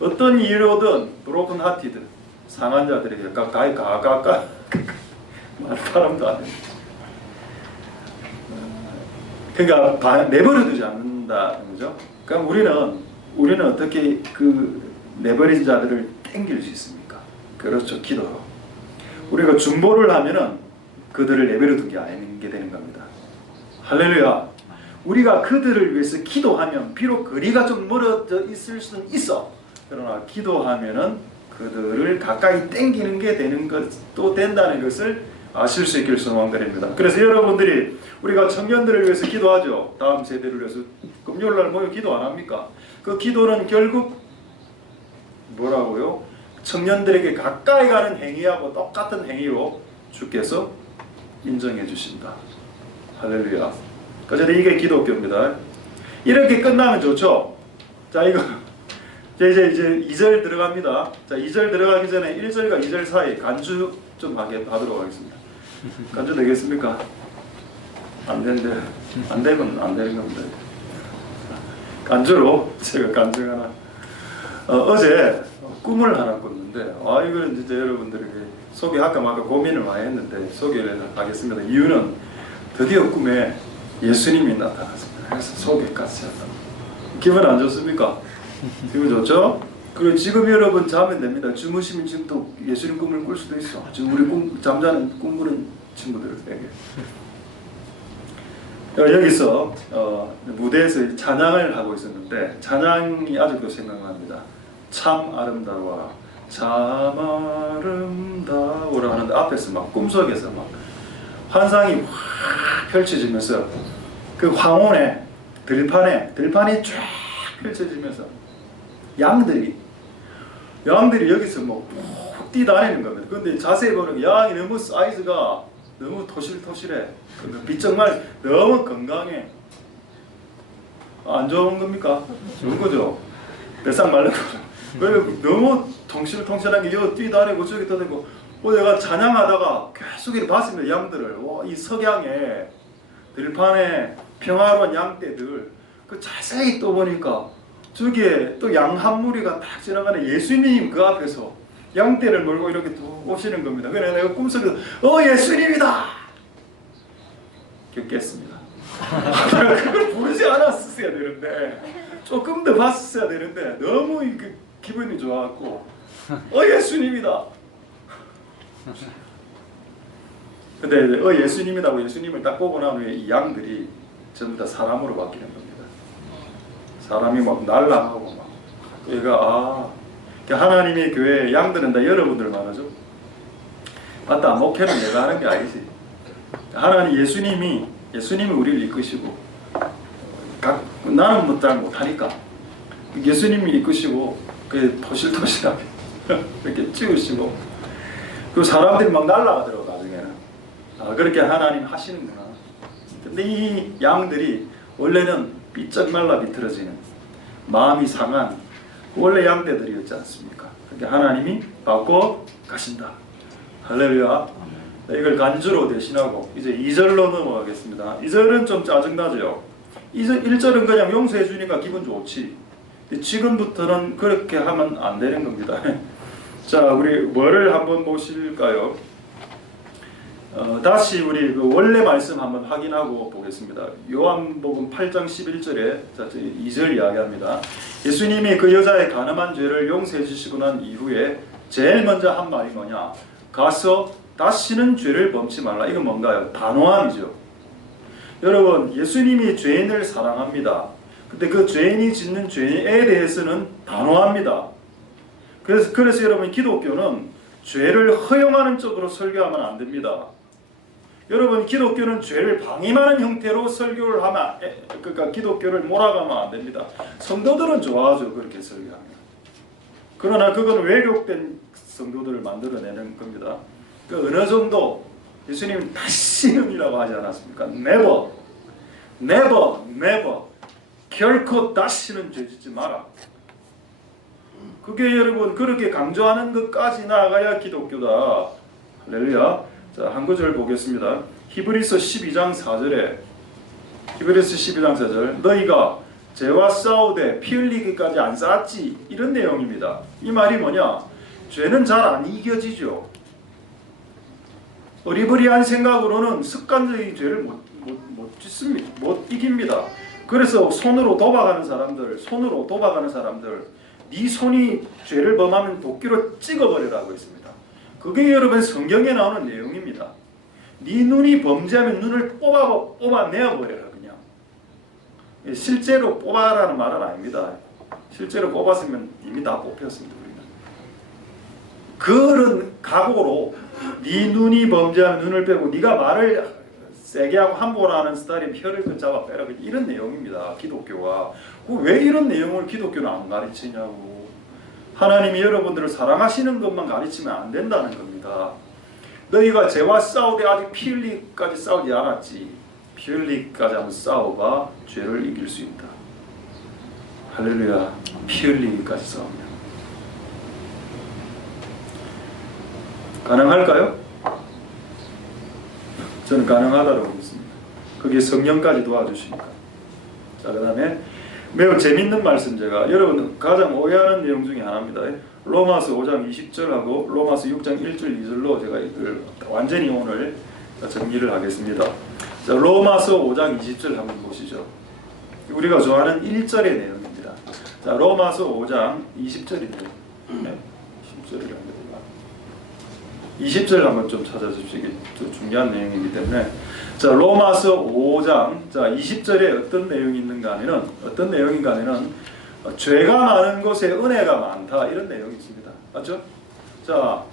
어떤 이유로든 broken hearted. 상한 자들에게 가까이 말 사람도 안 해. 그러니까 내버려두지 않는다는 거죠. 그럼 우리는 어떻게 그 내버린 자들을 땡길 수 있습니까? 그렇죠. 기도로. 우리가 중보를 하면은 그들을 내버려두게 아니게 되는 겁니다. 할렐루야. 우리가 그들을 위해서 기도하면 비록 거리가 좀 멀어져 있을 수는 있어. 그러나 기도하면은 그들을 가까이 땡기는 게 되는 것도 된다는 것을 아실 수 있길 소망드립니다. 그래서 여러분들이 우리가 청년들을 위해서 기도하죠. 다음 세대를 위해서 금요일날 모여 기도 안 합니까? 그 기도는 결국 뭐라고요? 청년들에게 가까이 가는 행위하고 똑같은 행위로 주께서 인정해 주신다. 할렐루야. 그래서 이게 기독교입니다. 이렇게 끝나면 좋죠. 자, 이거 이제 2절 들어갑니다. 자, 2절 들어가기 전에 1절과 2절 사이 간주 좀 하도록 하겠습니다. 간주 되겠습니까? 안 되는데, 안 되면 안 되는 겁니다. 간주로 제가 간주 하나. 어제 꿈을 하나 꿨는데, 이걸 진짜 여러분들에게 소개할까 말까 고민을 많이 했는데 소개를 하겠습니다. 이유는 드디어 꿈에 예수님이 나타났습니다. 그래서 소개까지 한다. 기분 안 좋습니까? 기분 좋죠? 그리고 지금 여러분 자면 됩니다. 주무시면 지금 또 예수님 꿈을 꿀 수도 있어. 지금 우리 잠자는 꿈꾸는 친구들에게. 여기서 무대에서 찬양을 하고 있었는데 찬양이 아직도 생각납니다. 참 아름다워, 참 아름다워라 하는데 앞에서 막 꿈속에서 막 환상이 확 펼쳐지면서 그 황혼에 들판이 쫙 펼쳐지면서 양들이 양들이 여기서 뭐 뛰다니는 겁니다. 근데 자세히 보면 양이 너무 사이즈가 너무 토실토실해. 정말 너무 건강해. 안 좋은 겁니까? 좋은 거죠. 뱃살 말라고. 너무 통실통실한 게 여기 뛰다니고 저기 떠다니고. 내가 찬양하다가 계속 이렇게 봤습니다. 양들을. 이 석양에 들판에 평화로운 양떼들. 그 자세히 또 보니까 저기에 또 양 한 무리가 딱 지나가는 예수님 그 앞에서 양떼를 몰고 이렇게 또 오시는 겁니다. 그래 내가 꿈속에서 예수님이다! 깼습니다. 그걸 보지 않았어야 되는데 조금 더 봤어야 되는데 너무 기분이 좋았고 예수님이다! 근데 예수님이라고 예수님을 딱 보고 난 후에 이 양들이 전부 다 사람으로 바뀌는 겁니다. 사람이 막 날라가고 막 그러니까 하나님의 교회 양들은 다 여러분들만 하죠. 맞다. 목회는 내가 하는 게 아니지. 하나님 예수님이 우리를 이끄시고 나는 잘 못하니까 예수님이 이끄시고 그 토실토실하게 이렇게 찍으시고 그 사람들이 막 날아가더라고 나중에는. 그렇게 하나님 하시는구나. 근데 이 양들이 원래는 삐쩍 말라 비틀어지는 마음이 상한 원래 양떼들이었지 않습니까? 그렇게 하나님이 바꿔 가신다. 할렐루야. 이걸 간주로 대신하고 이제 2절로 넘어가겠습니다. 2절은 좀 짜증나죠. 1절은 그냥 용서해 주니까 기분 좋지. 지금부터는 그렇게 하면 안 되는 겁니다. 자, 우리 뭐를 한번 보실까요? 다시 우리 그 원래 말씀 한번 확인하고 보겠습니다. 요한복음 8장 11절에 2절 이야기합니다. 예수님이 그 여자의 간음한 죄를 용서해 주시고 난 이후에 제일 먼저 한 말이 뭐냐? 가서 다시는 죄를 범치 말라. 이건 뭔가요? 단호함이죠. 여러분, 예수님이 죄인을 사랑합니다. 근데 그 죄인이 짓는 죄에 대해서는 단호합니다. 그래서 여러분, 기독교는 죄를 허용하는 쪽으로 설교하면 안 됩니다. 여러분, 기독교는 죄를 방임하는 형태로 설교를 하면, 그러니까 기독교를 몰아가면 안 됩니다. 성도들은 좋아하죠, 그렇게 설교하면. 그러나 그건 왜곡된 성도들을 만들어내는 겁니다. 그 어느 정도 예수님은 다시는이라고 하지 않았습니까? Never, never, never. 결코 다시는 죄 짓지 마라. 그게 여러분 그렇게 강조하는 것까지 나아가야 기독교다. 할렐루야. 자, 한 구절 보겠습니다. 히브리서 12장 4절에 히브리서 12장 4절 너희가 죄와 싸우되 피 흘리기까지 안 쌓았지 이런 내용입니다. 이 말이 뭐냐? 죄는 잘 안 이겨지죠. 어리버리한 생각으로는 습관적인 죄를 못 짓습니다. 못 이깁니다. 그래서 손으로 도박하는 사람들 네 손이 죄를 범하면 도끼로 찍어버리라고 했습니다. 그게 여러분 성경에 나오는 내용입니다. 네 눈이 범죄하면 눈을 뽑아내어버려라 그냥. 실제로 뽑아라는 말은 아닙니다. 실제로 뽑았으면 이미 다 뽑혔습니다. 우리는. 그런 각오로 네 눈이 범죄하면 눈을 빼고 네가 말을 세게 하고 함부로 하는 스타일이면 혀를 잡아 빼라. 이런 내용입니다. 기독교가. 왜 이런 내용을 기독교는 안 가르치냐고. 하나님이 여러분들을 사랑하시는 것만 가르치면 안 된다는 겁니다. 너희가 죄와 싸우되 아직 피 흘리기까지 싸우지 않았지. 피 흘리기까지 한번 싸워봐 죄를 이길 수 있다. 할렐루야. 피 흘리기까지 싸우면 가능할까요? 저는 가능하다고 믿습니다. 그게 성령까지 도와주시니까. 자, 그 다음에 매우 재밌는 말씀 제가 여러분 가장 오해하는 내용 중에 하나입니다. 로마서 5장 20절하고 로마서 6장 1절 2절로 제가 이걸 완전히 오늘 정리를 하겠습니다. 자, 로마서 5장 20절 한번 보시죠. 우리가 좋아하는 1절의 내용입니다. 자, 로마서 5장 20절인데 20절 한번 좀 찾아주시기 중요한 내용이기 때문에 자, 로마서 5장 자 20절에 어떤 내용이 있는가 하면은 죄가 많은 곳에 은혜가 많다 이런 내용이 있습니다. 맞죠? 자,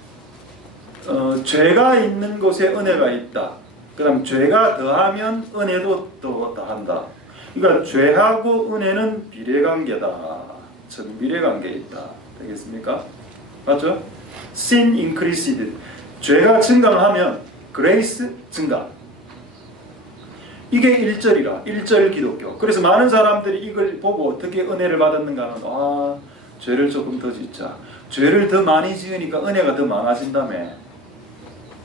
죄가 있는 곳에 은혜가 있다. 그다음 죄가 더하면 은혜도 더 더한다. 그러니까 죄하고 은혜는 비례관계다. 정비례관계에 있다. 되겠습니까? 맞죠? sin increased. 죄가 증가하면 grace 증가. 이게 1절이라. 1절 기독교. 그래서 많은 사람들이 이걸 보고 어떻게 은혜를 받았는가 하면 죄를 조금 더 짓자. 죄를 더 많이 지으니까 은혜가 더 많아진다며.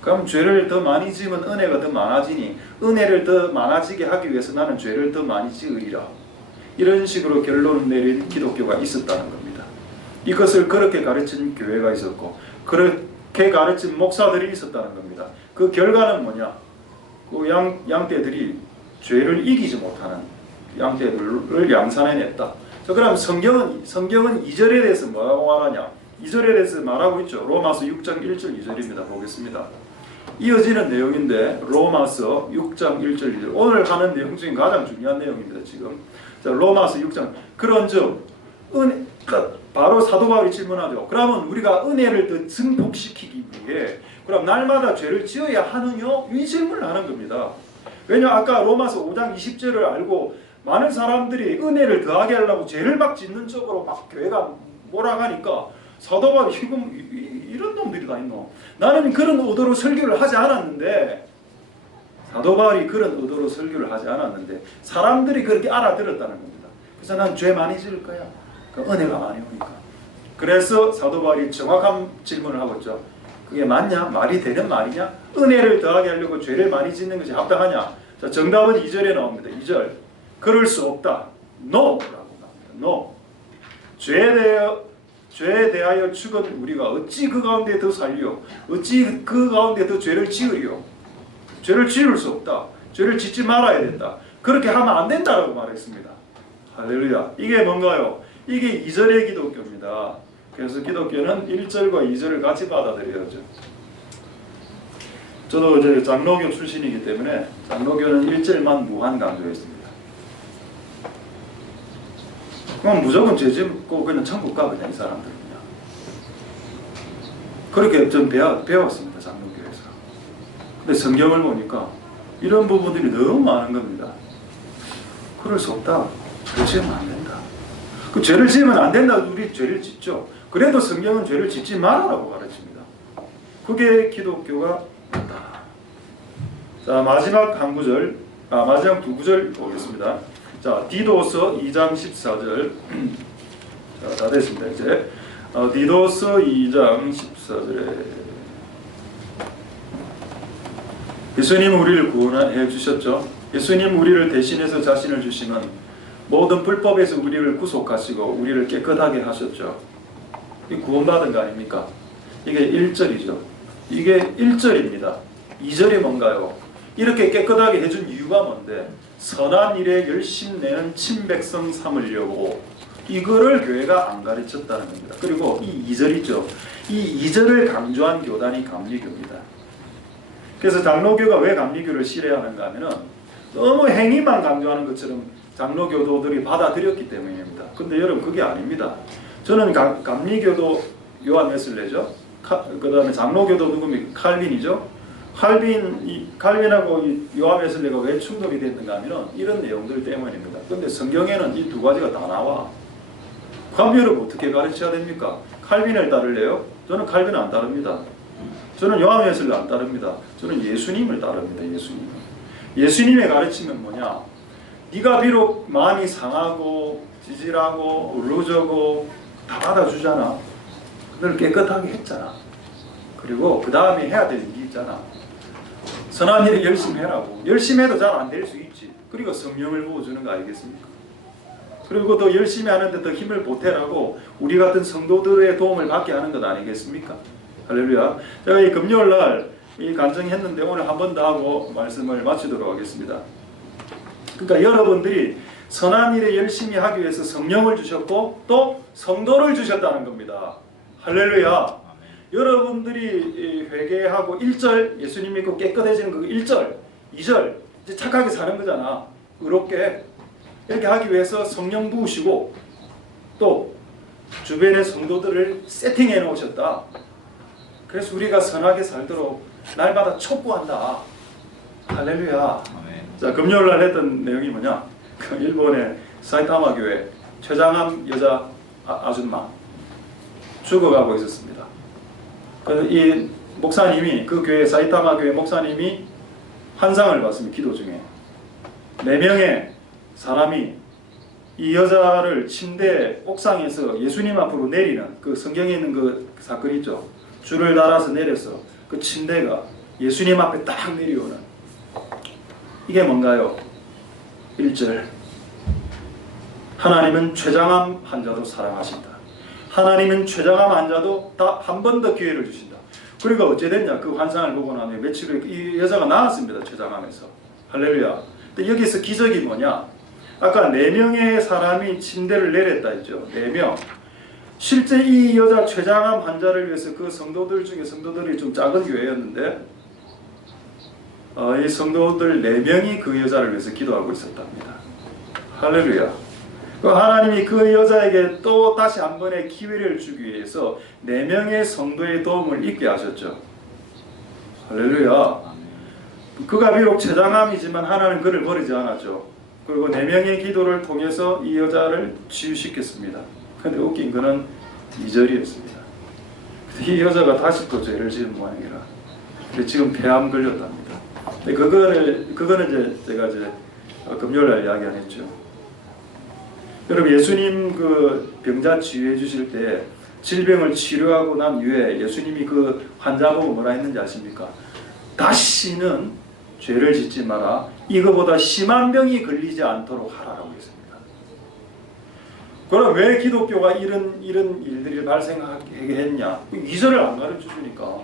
그럼 죄를 더 많이 지으면 은혜가 더 많아지니 은혜를 더 많아지게 하기 위해서 나는 죄를 더 많이 지으리라. 이런 식으로 결론을 내린 기독교가 있었다는 겁니다. 이것을 그렇게 가르친 교회가 있었고 그렇게 가르친 목사들이 있었다는 겁니다. 그 결과는 뭐냐? 그 양떼들이 죄를 이기지 못하는 양떼들을 양산해냈다. 그럼 성경은 2절에 대해서 뭐라고 말하냐? 2절에 대해서 말하고 있죠. 로마서 6장 1절 2절입니다. 보겠습니다. 이어지는 내용인데 로마서 6장 1절 2절 오늘 하는 내용 중에 가장 중요한 내용입니다. 지금 자, 로마서 6장 그런즉 바로 사도 바울이 질문하죠. 그러면 우리가 은혜를 더 증폭시키기 위해 그럼 날마다 죄를 지어야 하느냐? 이 질문을 하는 겁니다. 왜냐 아까 로마서 5장 20절을 알고 많은 사람들이 은혜를 더하게 하려고 죄를 막 짓는 쪽으로 막 교회가 몰아가니까 사도 바울이 이런 놈들이 다 있노. 나는 그런 의도로 설교를 하지 않았는데 사도 바울이 그런 의도로 설교를 하지 않았는데 사람들이 그렇게 알아들었다는 겁니다. 그래서 난 죄 많이 지을 거야. 그 은혜가 많이 오니까. 그래서 사도 바울이 정확한 질문을 하고 있죠. 그게 맞냐? 말이 되는 말이냐? 은혜를 더하게 하려고 죄를 많이 짓는 것이 합당하냐? 자, 정답은 2절에 나옵니다. 2절. 그럴 수 없다. No! 라고 합니다. No. 죄에 대하여 죽은 우리가 어찌 그 가운데 더 살리요? 어찌 그 가운데 더 죄를 지으리요? 죄를 지을 수 없다. 죄를 짓지 말아야 된다. 그렇게 하면 안 된다라고 말했습니다. 할렐루야. 이게 뭔가요? 이게 2절의 기독교입니다. 그래서 기독교는 1절과 2절을 같이 받아들여야죠. 저도 이제 장로교 출신이기 때문에 장로교는 1절만 무한 강조했습니다. 그럼 무조건 죄 짓고 그냥 천국 가 그냥 이 사람들 그냥. 그렇게 좀 배웠습니다. 장로교에서. 근데 성경을 보니까 이런 부분들이 너무 많은 겁니다. 그럴 수 없다. 죄를 지으면 안 된다. 그 죄를 지으면 안 된다. 우리 죄를 짓죠. 그래도 성경은 죄를 짓지 말아라고 가르칩니다. 그게 기독교가 맞다. 자, 마지막 한 구절, 마지막 두 구절 보겠습니다. 자, 디도서 2장 14절. 자, 다 됐습니다. 이제 디도서 2장 14절에 예수님 우리를 구원해 주셨죠. 예수님 우리를 대신해서 자신을 주시면 모든 불법에서 우리를 구속하시고 우리를 깨끗하게 하셨죠. 이 구원받은 거 아닙니까? 이게 1절이죠. 이게 1절입니다. 2절이 뭔가요? 이렇게 깨끗하게 해준 이유가 뭔데? 선한 일에 열심 내는 친백성 삼으려고 이거를 교회가 안 가르쳤다는 겁니다. 그리고 이 2절이죠. 이 2절을 강조한 교단이 감리교입니다. 그래서 장로교가 왜 감리교를 싫어하는가 하면은 너무 행위만 강조하는 것처럼 장로교도들이 받아들였기 때문입니다. 근데 여러분 그게 아닙니다. 저는 감리교도 요한 웨슬레죠. 그 다음에 장로교도 누굽니까? 칼빈이죠. 칼빈하고 요한 웨슬레가 왜 충돌이 됐는가 하면 이런 내용들 때문입니다. 근데 성경에는 이 두 가지가 다 나와. 그럼 여러분 어떻게 가르쳐야 됩니까? 칼빈을 따를래요? 저는 칼빈을 안 따릅니다. 저는 요한 웨슬레 안 따릅니다. 저는 예수님을 따릅니다. 예수님의 가르침은 뭐냐? 네가 비록 마음이 상하고 지질하고 울루저고 다 받아주잖아. 늘 깨끗하게 했잖아. 그리고 그 다음에 해야 될 일이 있잖아. 선한 일을 열심히 해라고. 열심히 해도 잘 안 될 수 있지. 그리고 성령을 부어주는 거 아니겠습니까? 그리고 더 열심히 하는데 더 힘을 보태라고 우리 같은 성도들의 도움을 받게 하는 것 아니겠습니까? 할렐루야. 제가 이 금요일날 이 간증했는데 오늘 한 번 더 하고 말씀을 마치도록 하겠습니다. 그러니까 여러분들이 선한 일에 열심히 하기 위해서 성령을 주셨고 또 성도를 주셨다는 겁니다. 할렐루야. 여러분들이 회개하고 1절 예수님 믿고 깨끗해지는 그 1절 2절 이제 착하게 사는 거잖아. 의롭게 이렇게 하기 위해서 성령 부으시고 또 주변의 성도들을 세팅해 놓으셨다. 그래서 우리가 선하게 살도록 날마다 촉구한다. 할렐루야. 자, 금요일날 했던 내용이 뭐냐? 그 일본의 사이타마 교회 최장암 여자 아줌마 죽어가고 있었습니다. 이 목사님이 그 교회 사이타마 교회 목사님이 환상을 봤습니다. 기도 중에 4명의 사람이 이 여자를 침대 옥상에서 예수님 앞으로 내리는 그 성경에 있는 그 사건 있죠. 줄을 달아서 내려서 그 침대가 예수님 앞에 딱 내려오는 이게 뭔가요? 1절 하나님은 췌장암 환자도 사랑하신다. 하나님은 췌장암 환자도 다 한 번 더 기회를 주신다. 그러니까 어찌 됐냐? 그 환상을 보고 나면 며칠 후에 이 여자가 나왔습니다. 췌장암에서. 할렐루야. 근데 여기서 기적이 뭐냐? 아까 4명의 사람이 침대를 내렸다 했죠. 4명. 실제 이 여자 췌장암 환자를 위해서 그 성도들 중에 성도들이 좀 작은 교회였는데 이 성도들 4명이 그 여자를 위해서 기도하고 있었답니다. 할렐루야. 하나님이 그 여자에게 또 다시 한 번의 기회를 주기 위해서 4명의 성도의 도움을 잊게 하셨죠. 할렐루야. 그가 비록 췌장암이지만 하나님은 그를 버리지 않았죠. 그리고 4명의 기도를 통해서 이 여자를 치유시켰습니다. 근데 웃긴 거는 2절이었습니다. 이 여자가 다시 또 죄를 지은 모양이라. 근데 지금 폐암 걸렸답니다. 근데 그거는 제가 금요일날 이야기 안 했죠. 여러분 예수님 그 병자 치유해 주실 때 질병을 치료하고 난 이후에 예수님이 그 환자 보고 뭐라 했는지 아십니까? 다시는 죄를 짓지 마라. 이거보다 심한 병이 걸리지 않도록 하라고 했습니다. 그럼 왜 기독교가 이런 일들이 발생하게 했냐? 2절을 안 가르쳐 주니까.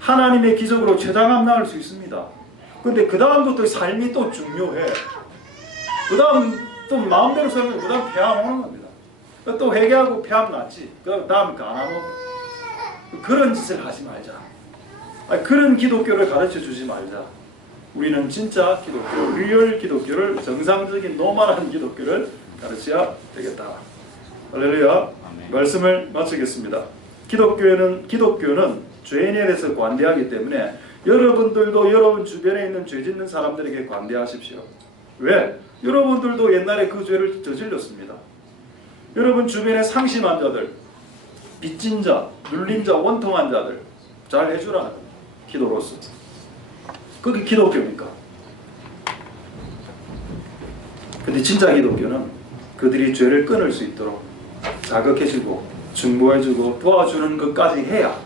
하나님의 기적으로 췌장암 나을 수 있습니다. 근데 그 다음부터 삶이 또 중요해. 그 다음 또 마음대로 살면 그 다음 폐암 오는 겁니다. 또 회개하고 폐암 낫지. 그 다음 간암 그런 짓을 하지 말자. 그런 기독교를 가르쳐 주지 말자. 우리는 진짜 기독교, 리얼 기독교를 정상적인 노멀한 기독교를 가르쳐야 되겠다. 할렐루야. 말씀을 마치겠습니다. 기독교는 죄인에 대해서 관대하기 때문에 여러분들도 여러분 주변에 있는 죄 짓는 사람들에게 관대하십시오. 왜? 여러분들도 옛날에 그 죄를 저질렀습니다. 여러분 주변에 상심한 자들, 빚진 자, 눌린 자, 원통한 자들 잘 해주라는 기도로서. 그게 기독교입니까? 근데 진짜 기독교는 그들이 죄를 끊을 수 있도록 자극해주고 중보해주고 도와주는 것까지 해야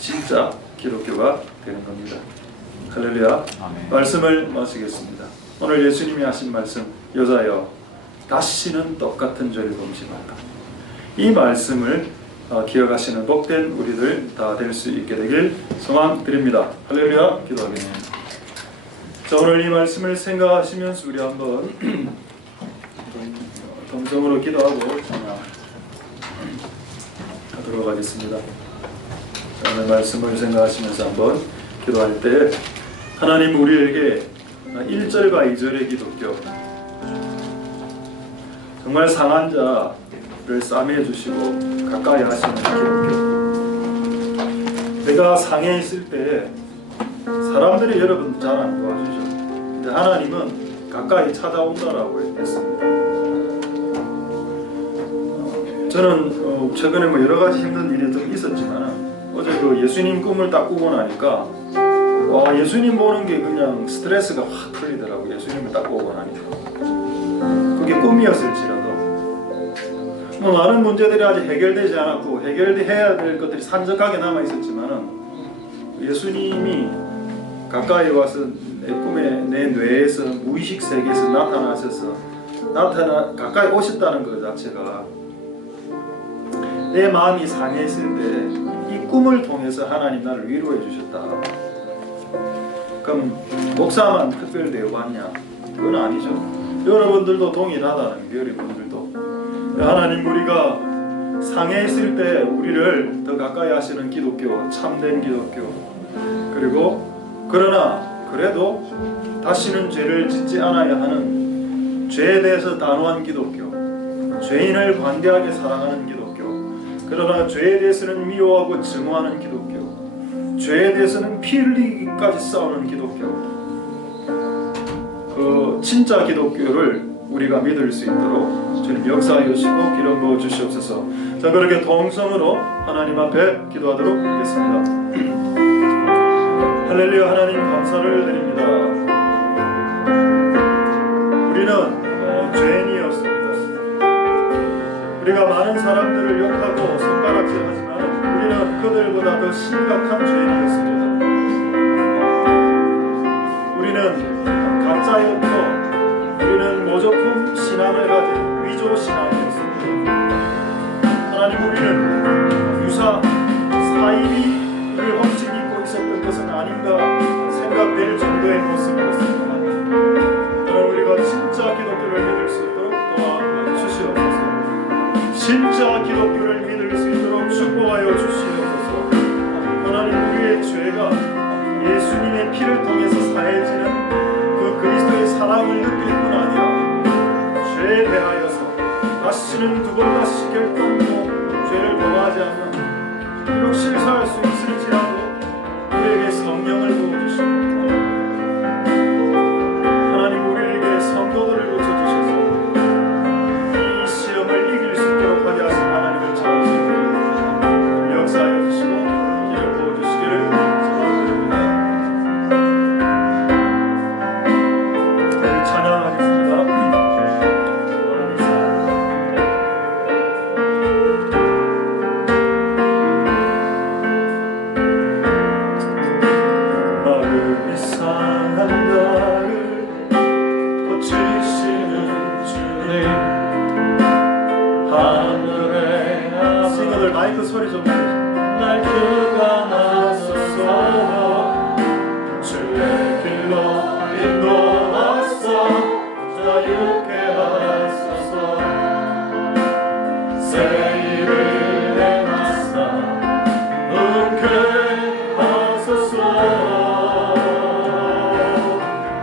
진짜 기독교가 되는 겁니다. 할렐루야. 아멘. 말씀을 마치겠습니다. 오늘 예수님이 하신 말씀, 여자여 다시는 똑같은 죄를 범치 말라. 이 말씀을 기억하시는 복된 우리들 다 될 수 있게 되길 소망드립니다. 할렐루야. 기도하겠습니다. 자, 오늘 이 말씀을 생각하시면서 우리 한번 동성으로 기도하고 하도록 하겠습니다. 오늘 말씀을 생각하시면서 한번 기도할 때 하나님 우리에게 1절과 2절의 기독교, 정말 상한 자를 싸매해 주시고 가까이 하시는 기독교. 내가 상해 있을 때 사람들이 여러분 잘 안 도와주죠. 근데 하나님은 가까이 찾아온다라고 했습니다. 저는 최근에 여러 가지 힘든 일이 좀 있었지만 어제 그 예수님 꿈을 딱 꾸고 나니까 와, 예수님 보는 게 그냥 스트레스가 확 풀리더라고요. 예수님을 딱 보고 나니까. 그게 꿈이었을지라도 많은 문제들이 아직 해결되지 않았고 해결해야 될 것들이 산적하게 남아있었지만은 예수님이 가까이 와서 내 꿈에 내 뇌에서 무의식 세계에서 나타나셔서 가까이 오셨다는 것 자체가 내 마음이 상해있을 때 이 꿈을 통해서 하나님 나를 위로해 주셨다. 그럼 목사만 특별 대우받냐? 그건 아니죠. 여러분들도 동일하다는 게 여러분들도 하나님 우리가 상해있을 때 우리를 더 가까이 하시는 기독교, 참된 기독교, 그리고 그러나 그래도 다시는 죄를 짓지 않아야 하는 죄에 대해서 단호한 기독교, 죄인을 관대하게 사랑하는 기독교, 그러나 죄에 대해서는 미워하고 증오하는 기독교, 죄에 대해서는 피 흘리기까지 싸우는 기독교, 그 진짜 기독교를 우리가 믿을 수 있도록 주님 역사하여 주시고 기름 부어 주시옵소서. 자, 그렇게 동성으로 하나님 앞에 기도하도록 하겠습니다. 할렐루야. 하나님 감사를 드립니다. 우리는 죄인이었습니다. 우리가 많은 사람들을 욕하고 손가락질하지만 우리는 그들보다 더 심각한 죄인이었습니다. 우리는 가짜였고 우리는 모조품 신앙을 가진 위조 신앙이었습니다. 하나님, 우리는 유사 사이비를 험지 믿고 있었던 것은 아닌가 생각될 정도의 모습이었습니다. 하나님, 우리가 진짜 기독교를 믿을 수 있도록 도와주시옵소서. 진짜 기독교를 믿을 수 있도록 축복하여 주시옵소서. 하나님, 우리의 죄가 예수님의 피를 통해서 사해지는 그 그리스도의 사랑을 느낄 뿐 아니라 죄에 대하여서 다시는 두 번 다시 결단코 죄를 범하지 않는, 비록 실수할 수 있을지라도 우리에게 성령을 부어주시고 하나님, 우리에게 성도들을 붙여주셔서 이 시험을 이길 수 있도록 하게 하신 하나님을 찾으시고 역사하여 주시고 기름 부어주시기를 소망드립니다. 찬양하겠습니다. 마음이 상한 나를 고치시는 주님, 하늘에 싱어들 마이크 소리 좀 날 주관하소서. 주의 길로 인도하소. 자유케 하소서. 새 일을 행하사 은쾌 하소서.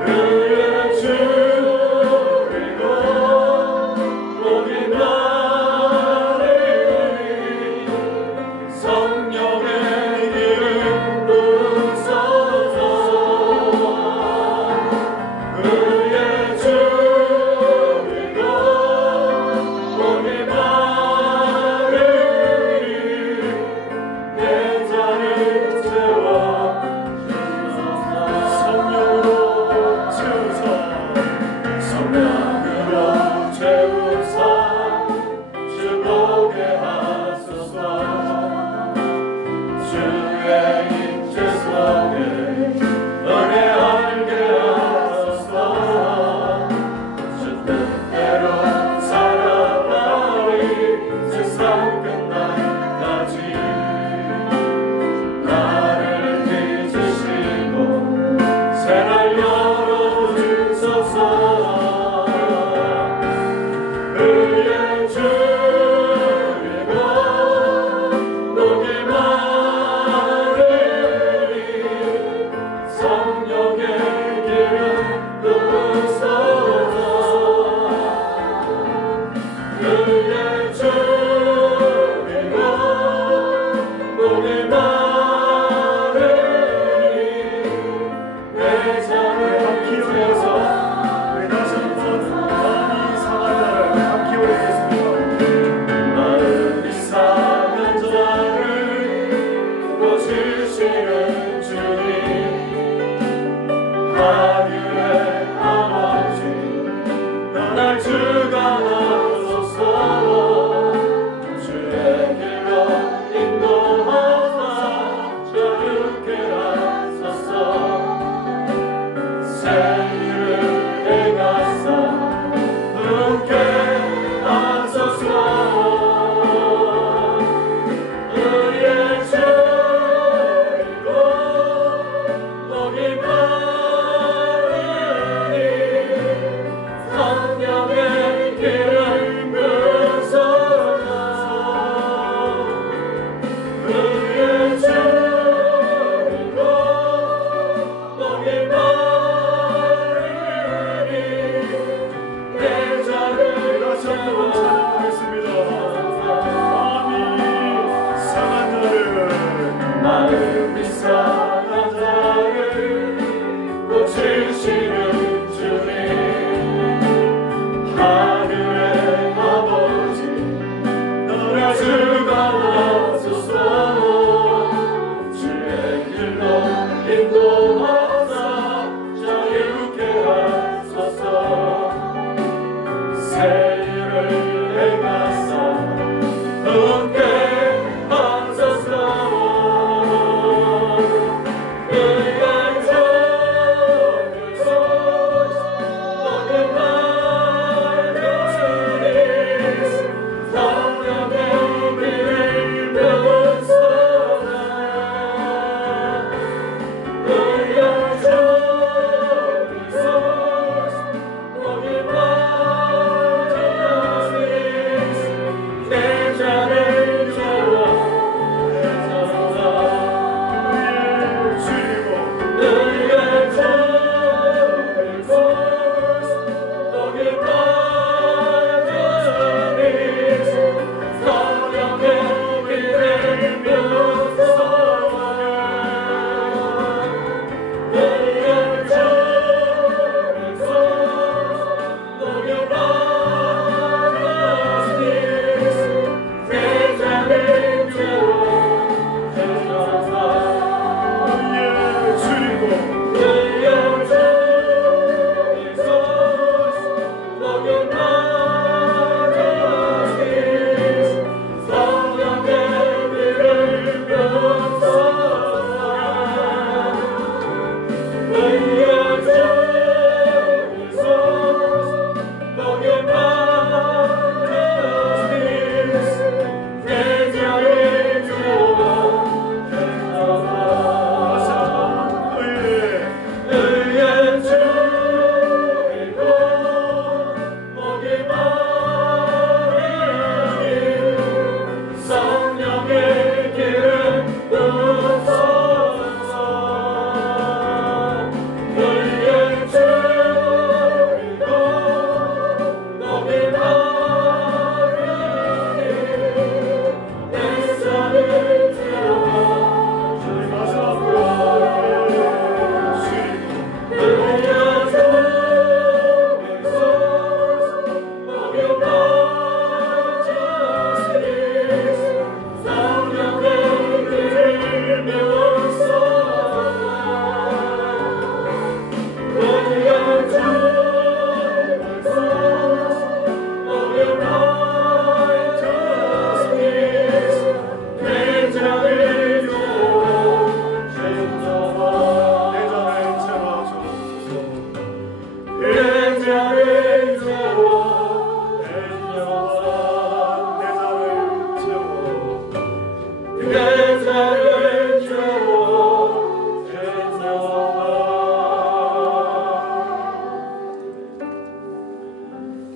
의의 주이고 목이 마르니 성령의 기름 부으소서. 의의 주이고 목이 마르니 내 잔을 채워 성령으로 채우사. 성령으로 채우사 주보게 하소서. 주의 임재 속에 은혜 알게 하소서. 주 뜻대로 살아가리 세상 끝날까지. 나를 빚으시고 새날 열어주소서. 의의 주이고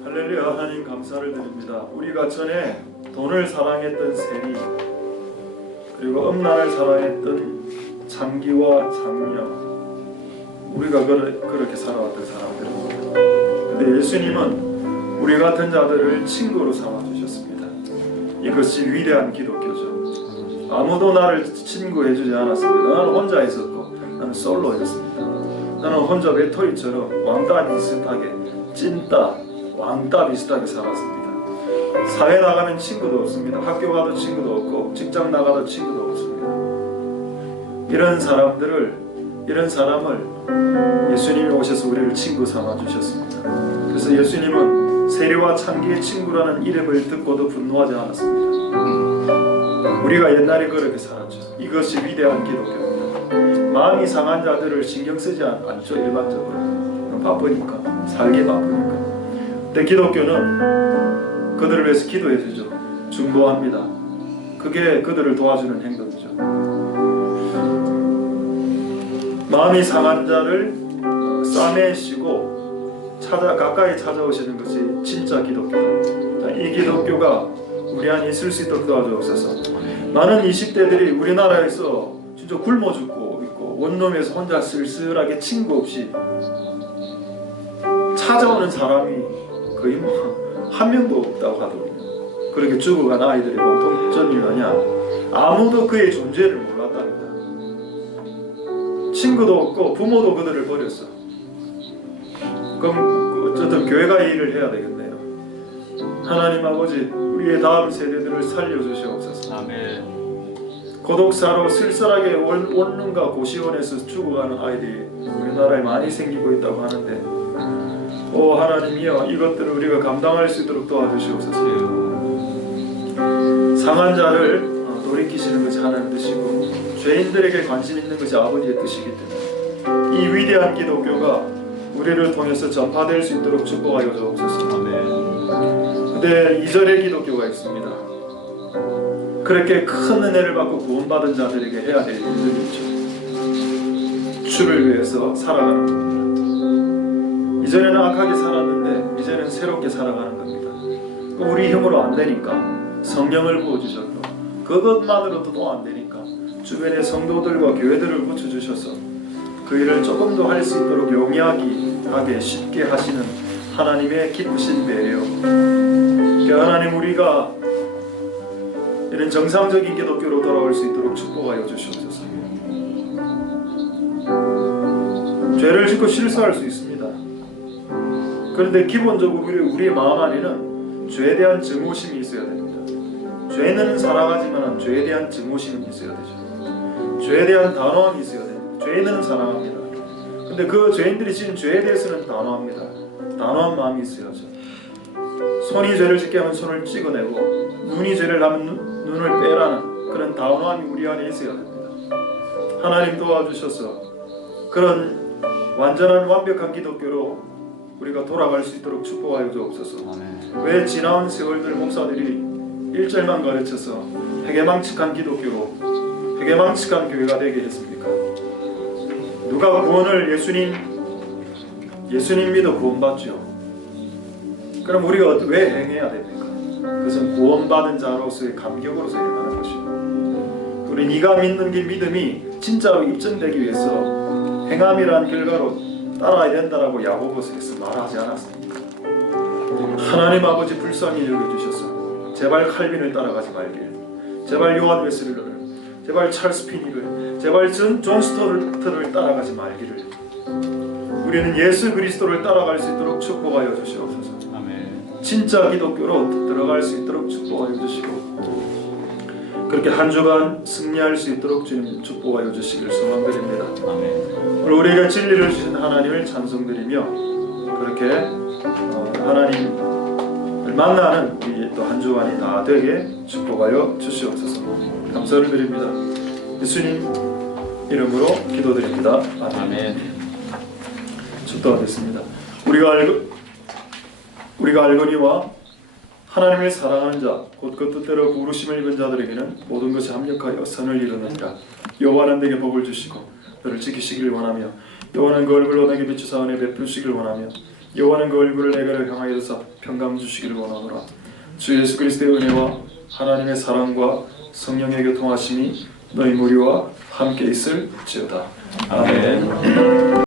할렐루야. 하나님 감사를 드립니다. 우리가 전에 돈을 사랑했던 세리, 그리고 음란을 사랑했던 장기와 장녀, 우리가 그렇게 살아왔던 사람들입니다. 근데 예수님은 우리 같은 자들을 친구로 삼아주셨습니다. 이것이 위대한 기독교죠. 아무도 나를 친구해주지 않았습니다. 나는 혼자 있었고, 나는 솔로였습니다. 나는 혼자 외톨이처럼 왕따 비슷하게, 찐따, 왕따 비슷하게 살았습니다. 사회 나가면 친구도 없습니다. 학교 가도 친구도 없고, 직장 나가도 친구도 없습니다. 이런 사람을 예수님이 오셔서 우리를 친구 삼아 주셨습니다. 그래서 예수님은 세리와 창기의 친구라는 이름을 듣고도 분노하지 않았습니다. 우리가 옛날에 그렇게 살았죠. 이것이 위대한 기독교입니다. 마음이 상한 자들을 신경 쓰지 않죠. 일반적으로 바쁘니까, 살기 바쁘니까. 근데 기독교는 그들을 위해서 기도해 주죠. 중보합니다. 그게 그들을 도와주는 행동이죠. 마음이 상한 자를 싸매시고 가까이 찾아오시는 것이 진짜 기독교다. 이 기독교가 우리 안에 있을 수 있도록 도와주옵소서. 많은 20대들이 우리나라에서 진짜 굶어 죽고 있고, 원룸에서 혼자 쓸쓸하게 친구 없이 찾아오는 사람이 거의 한 명도 없다고 하더군요. 그렇게 죽어간 아이들의 공통점이 뭐냐? 아무도 그의 존재를 몰랐답니다. 친구도 없고 부모도 그들을 버렸어. 그럼 어쨌든 교회가 이 일을 해야 되겠네요. 하나님 아버지 우리의 다음 세대들을 살려주시옵소서. 아멘. 고독사로 쓸쓸하게 원룸과 고시원에서 죽어가는 아이들이 우리나라에 많이 생기고 있다고 하는데 오 하나님이여 이것들을 우리가 감당할 수 있도록 도와주시옵소서. 상한 자를 돌이키시는 것이 하나님 뜻이고 죄인들에게 관심 있는 것이 아버지의 뜻이기 때문에 이 위대한 기독교가 우리를 통해서 전파될 수 있도록 축복하여 주옵소서. 아멘. 근데 2절의 기독교가 있습니다. 그렇게 큰 은혜를 받고 구원받은 자들에게 해야 될 일들이 있죠. 주를 위해서 살아가는 겁니다. 이전에는 악하게 살았는데 이제는 새롭게 살아가는 겁니다. 우리 힘으로 안 되니까 성령을 부어주셨고 그것만으로도 또 안 되니까 주변의 성도들과 교회들을 붙여주셔서 그 일을 조금 더 할 수 있도록 용이하게 쉽게 하시는 하나님의 기쁘신 배려. 하나님 우리가 이런 정상적인 기독교로 돌아올 수 있도록 축복하여 주시옵소서. 죄를 짓고 실수할 수 있습니다. 그런데 기본적으로 우리의 마음 안에는 죄에 대한 증오심이 있어야 됩니다. 죄는 사랑하지만 죄에 대한 증오심이 있어야 되죠. 죄에 대한 단호함이 있어야 됩니다. 죄인은 사랑합니다. 근데 그 죄인들이 지은 죄에 대해서는 단호합니다. 단호한 마음이 있어야죠. 손이 죄를 짓게 하면 손을 찍어내고 눈이 죄를 하면 눈을 빼라는 그런 단호함이 우리 안에 있어야 됩니다. 하나님 도와주셔서 그런 완전한 완벽한 기독교로 우리가 돌아갈 수 있도록 축복하여 주옵소서. 왜 지나온 세월들 목사들이 1절만 가르쳐서 회개망측한 기독교로 회개망측한 교회가 되게 했습니까? 누가 구원을 예수님 믿어 구원받죠. 그럼 우리가 왜 행해야 됩니까? 그것은 구원받은 자로서의 감격으로서 행하는 것이고 우리 네가 믿는 게 믿음이 진짜로 입증되기 위해서 행함이란 결과로 따라야 된다라고 야고보서에서 말하지 않았습니까? 하나님 아버지 불쌍히 여겨주셔서 제발 칼빈을 따라가지 말길, 제발 요한 웨슬리를, 제발 찰스 피닉을, 제발 존 스토트를 따라가지 말기를 우리는 예수 그리스도를 따라갈 수 있도록 축복하여 주시옵소서. 아멘. 진짜 기독교로 들어갈 수 있도록 축복하여 주시고 그렇게 한 주간 승리할 수 있도록 주님 축복하여 주시기를 소망드립니다. 아멘. 오늘 우리가 진리를 주신 하나님을 찬송드리며 그렇게 하나님을 만나는 우리 또 한 주간이 다 되게 축복하여 주시옵소서. 감사를 드립니다. 예수님 이름으로 기도드립니다. 아멘. 축도하겠습니다. 우리가 알거니와 하나님을 사랑하는 자, 곧 그 뜻대로 부르심을 입은 자들에게는 모든 것이 합력하여 선을 이루느니라. 여호와는 내게 복을 주시고 너를 지키시기를 원하며 여호와는 그 얼굴로 내게 비추사 은혜 베푸시기를 원하며 여호와는 그 얼굴을 내게를 향하여 드사 평강 주시기를 원하노라. 주 예수 그리스도의 은혜와 하나님의 사랑과 성령의 교통하심이 너희 무리와 함께 있을지어다. 아멘.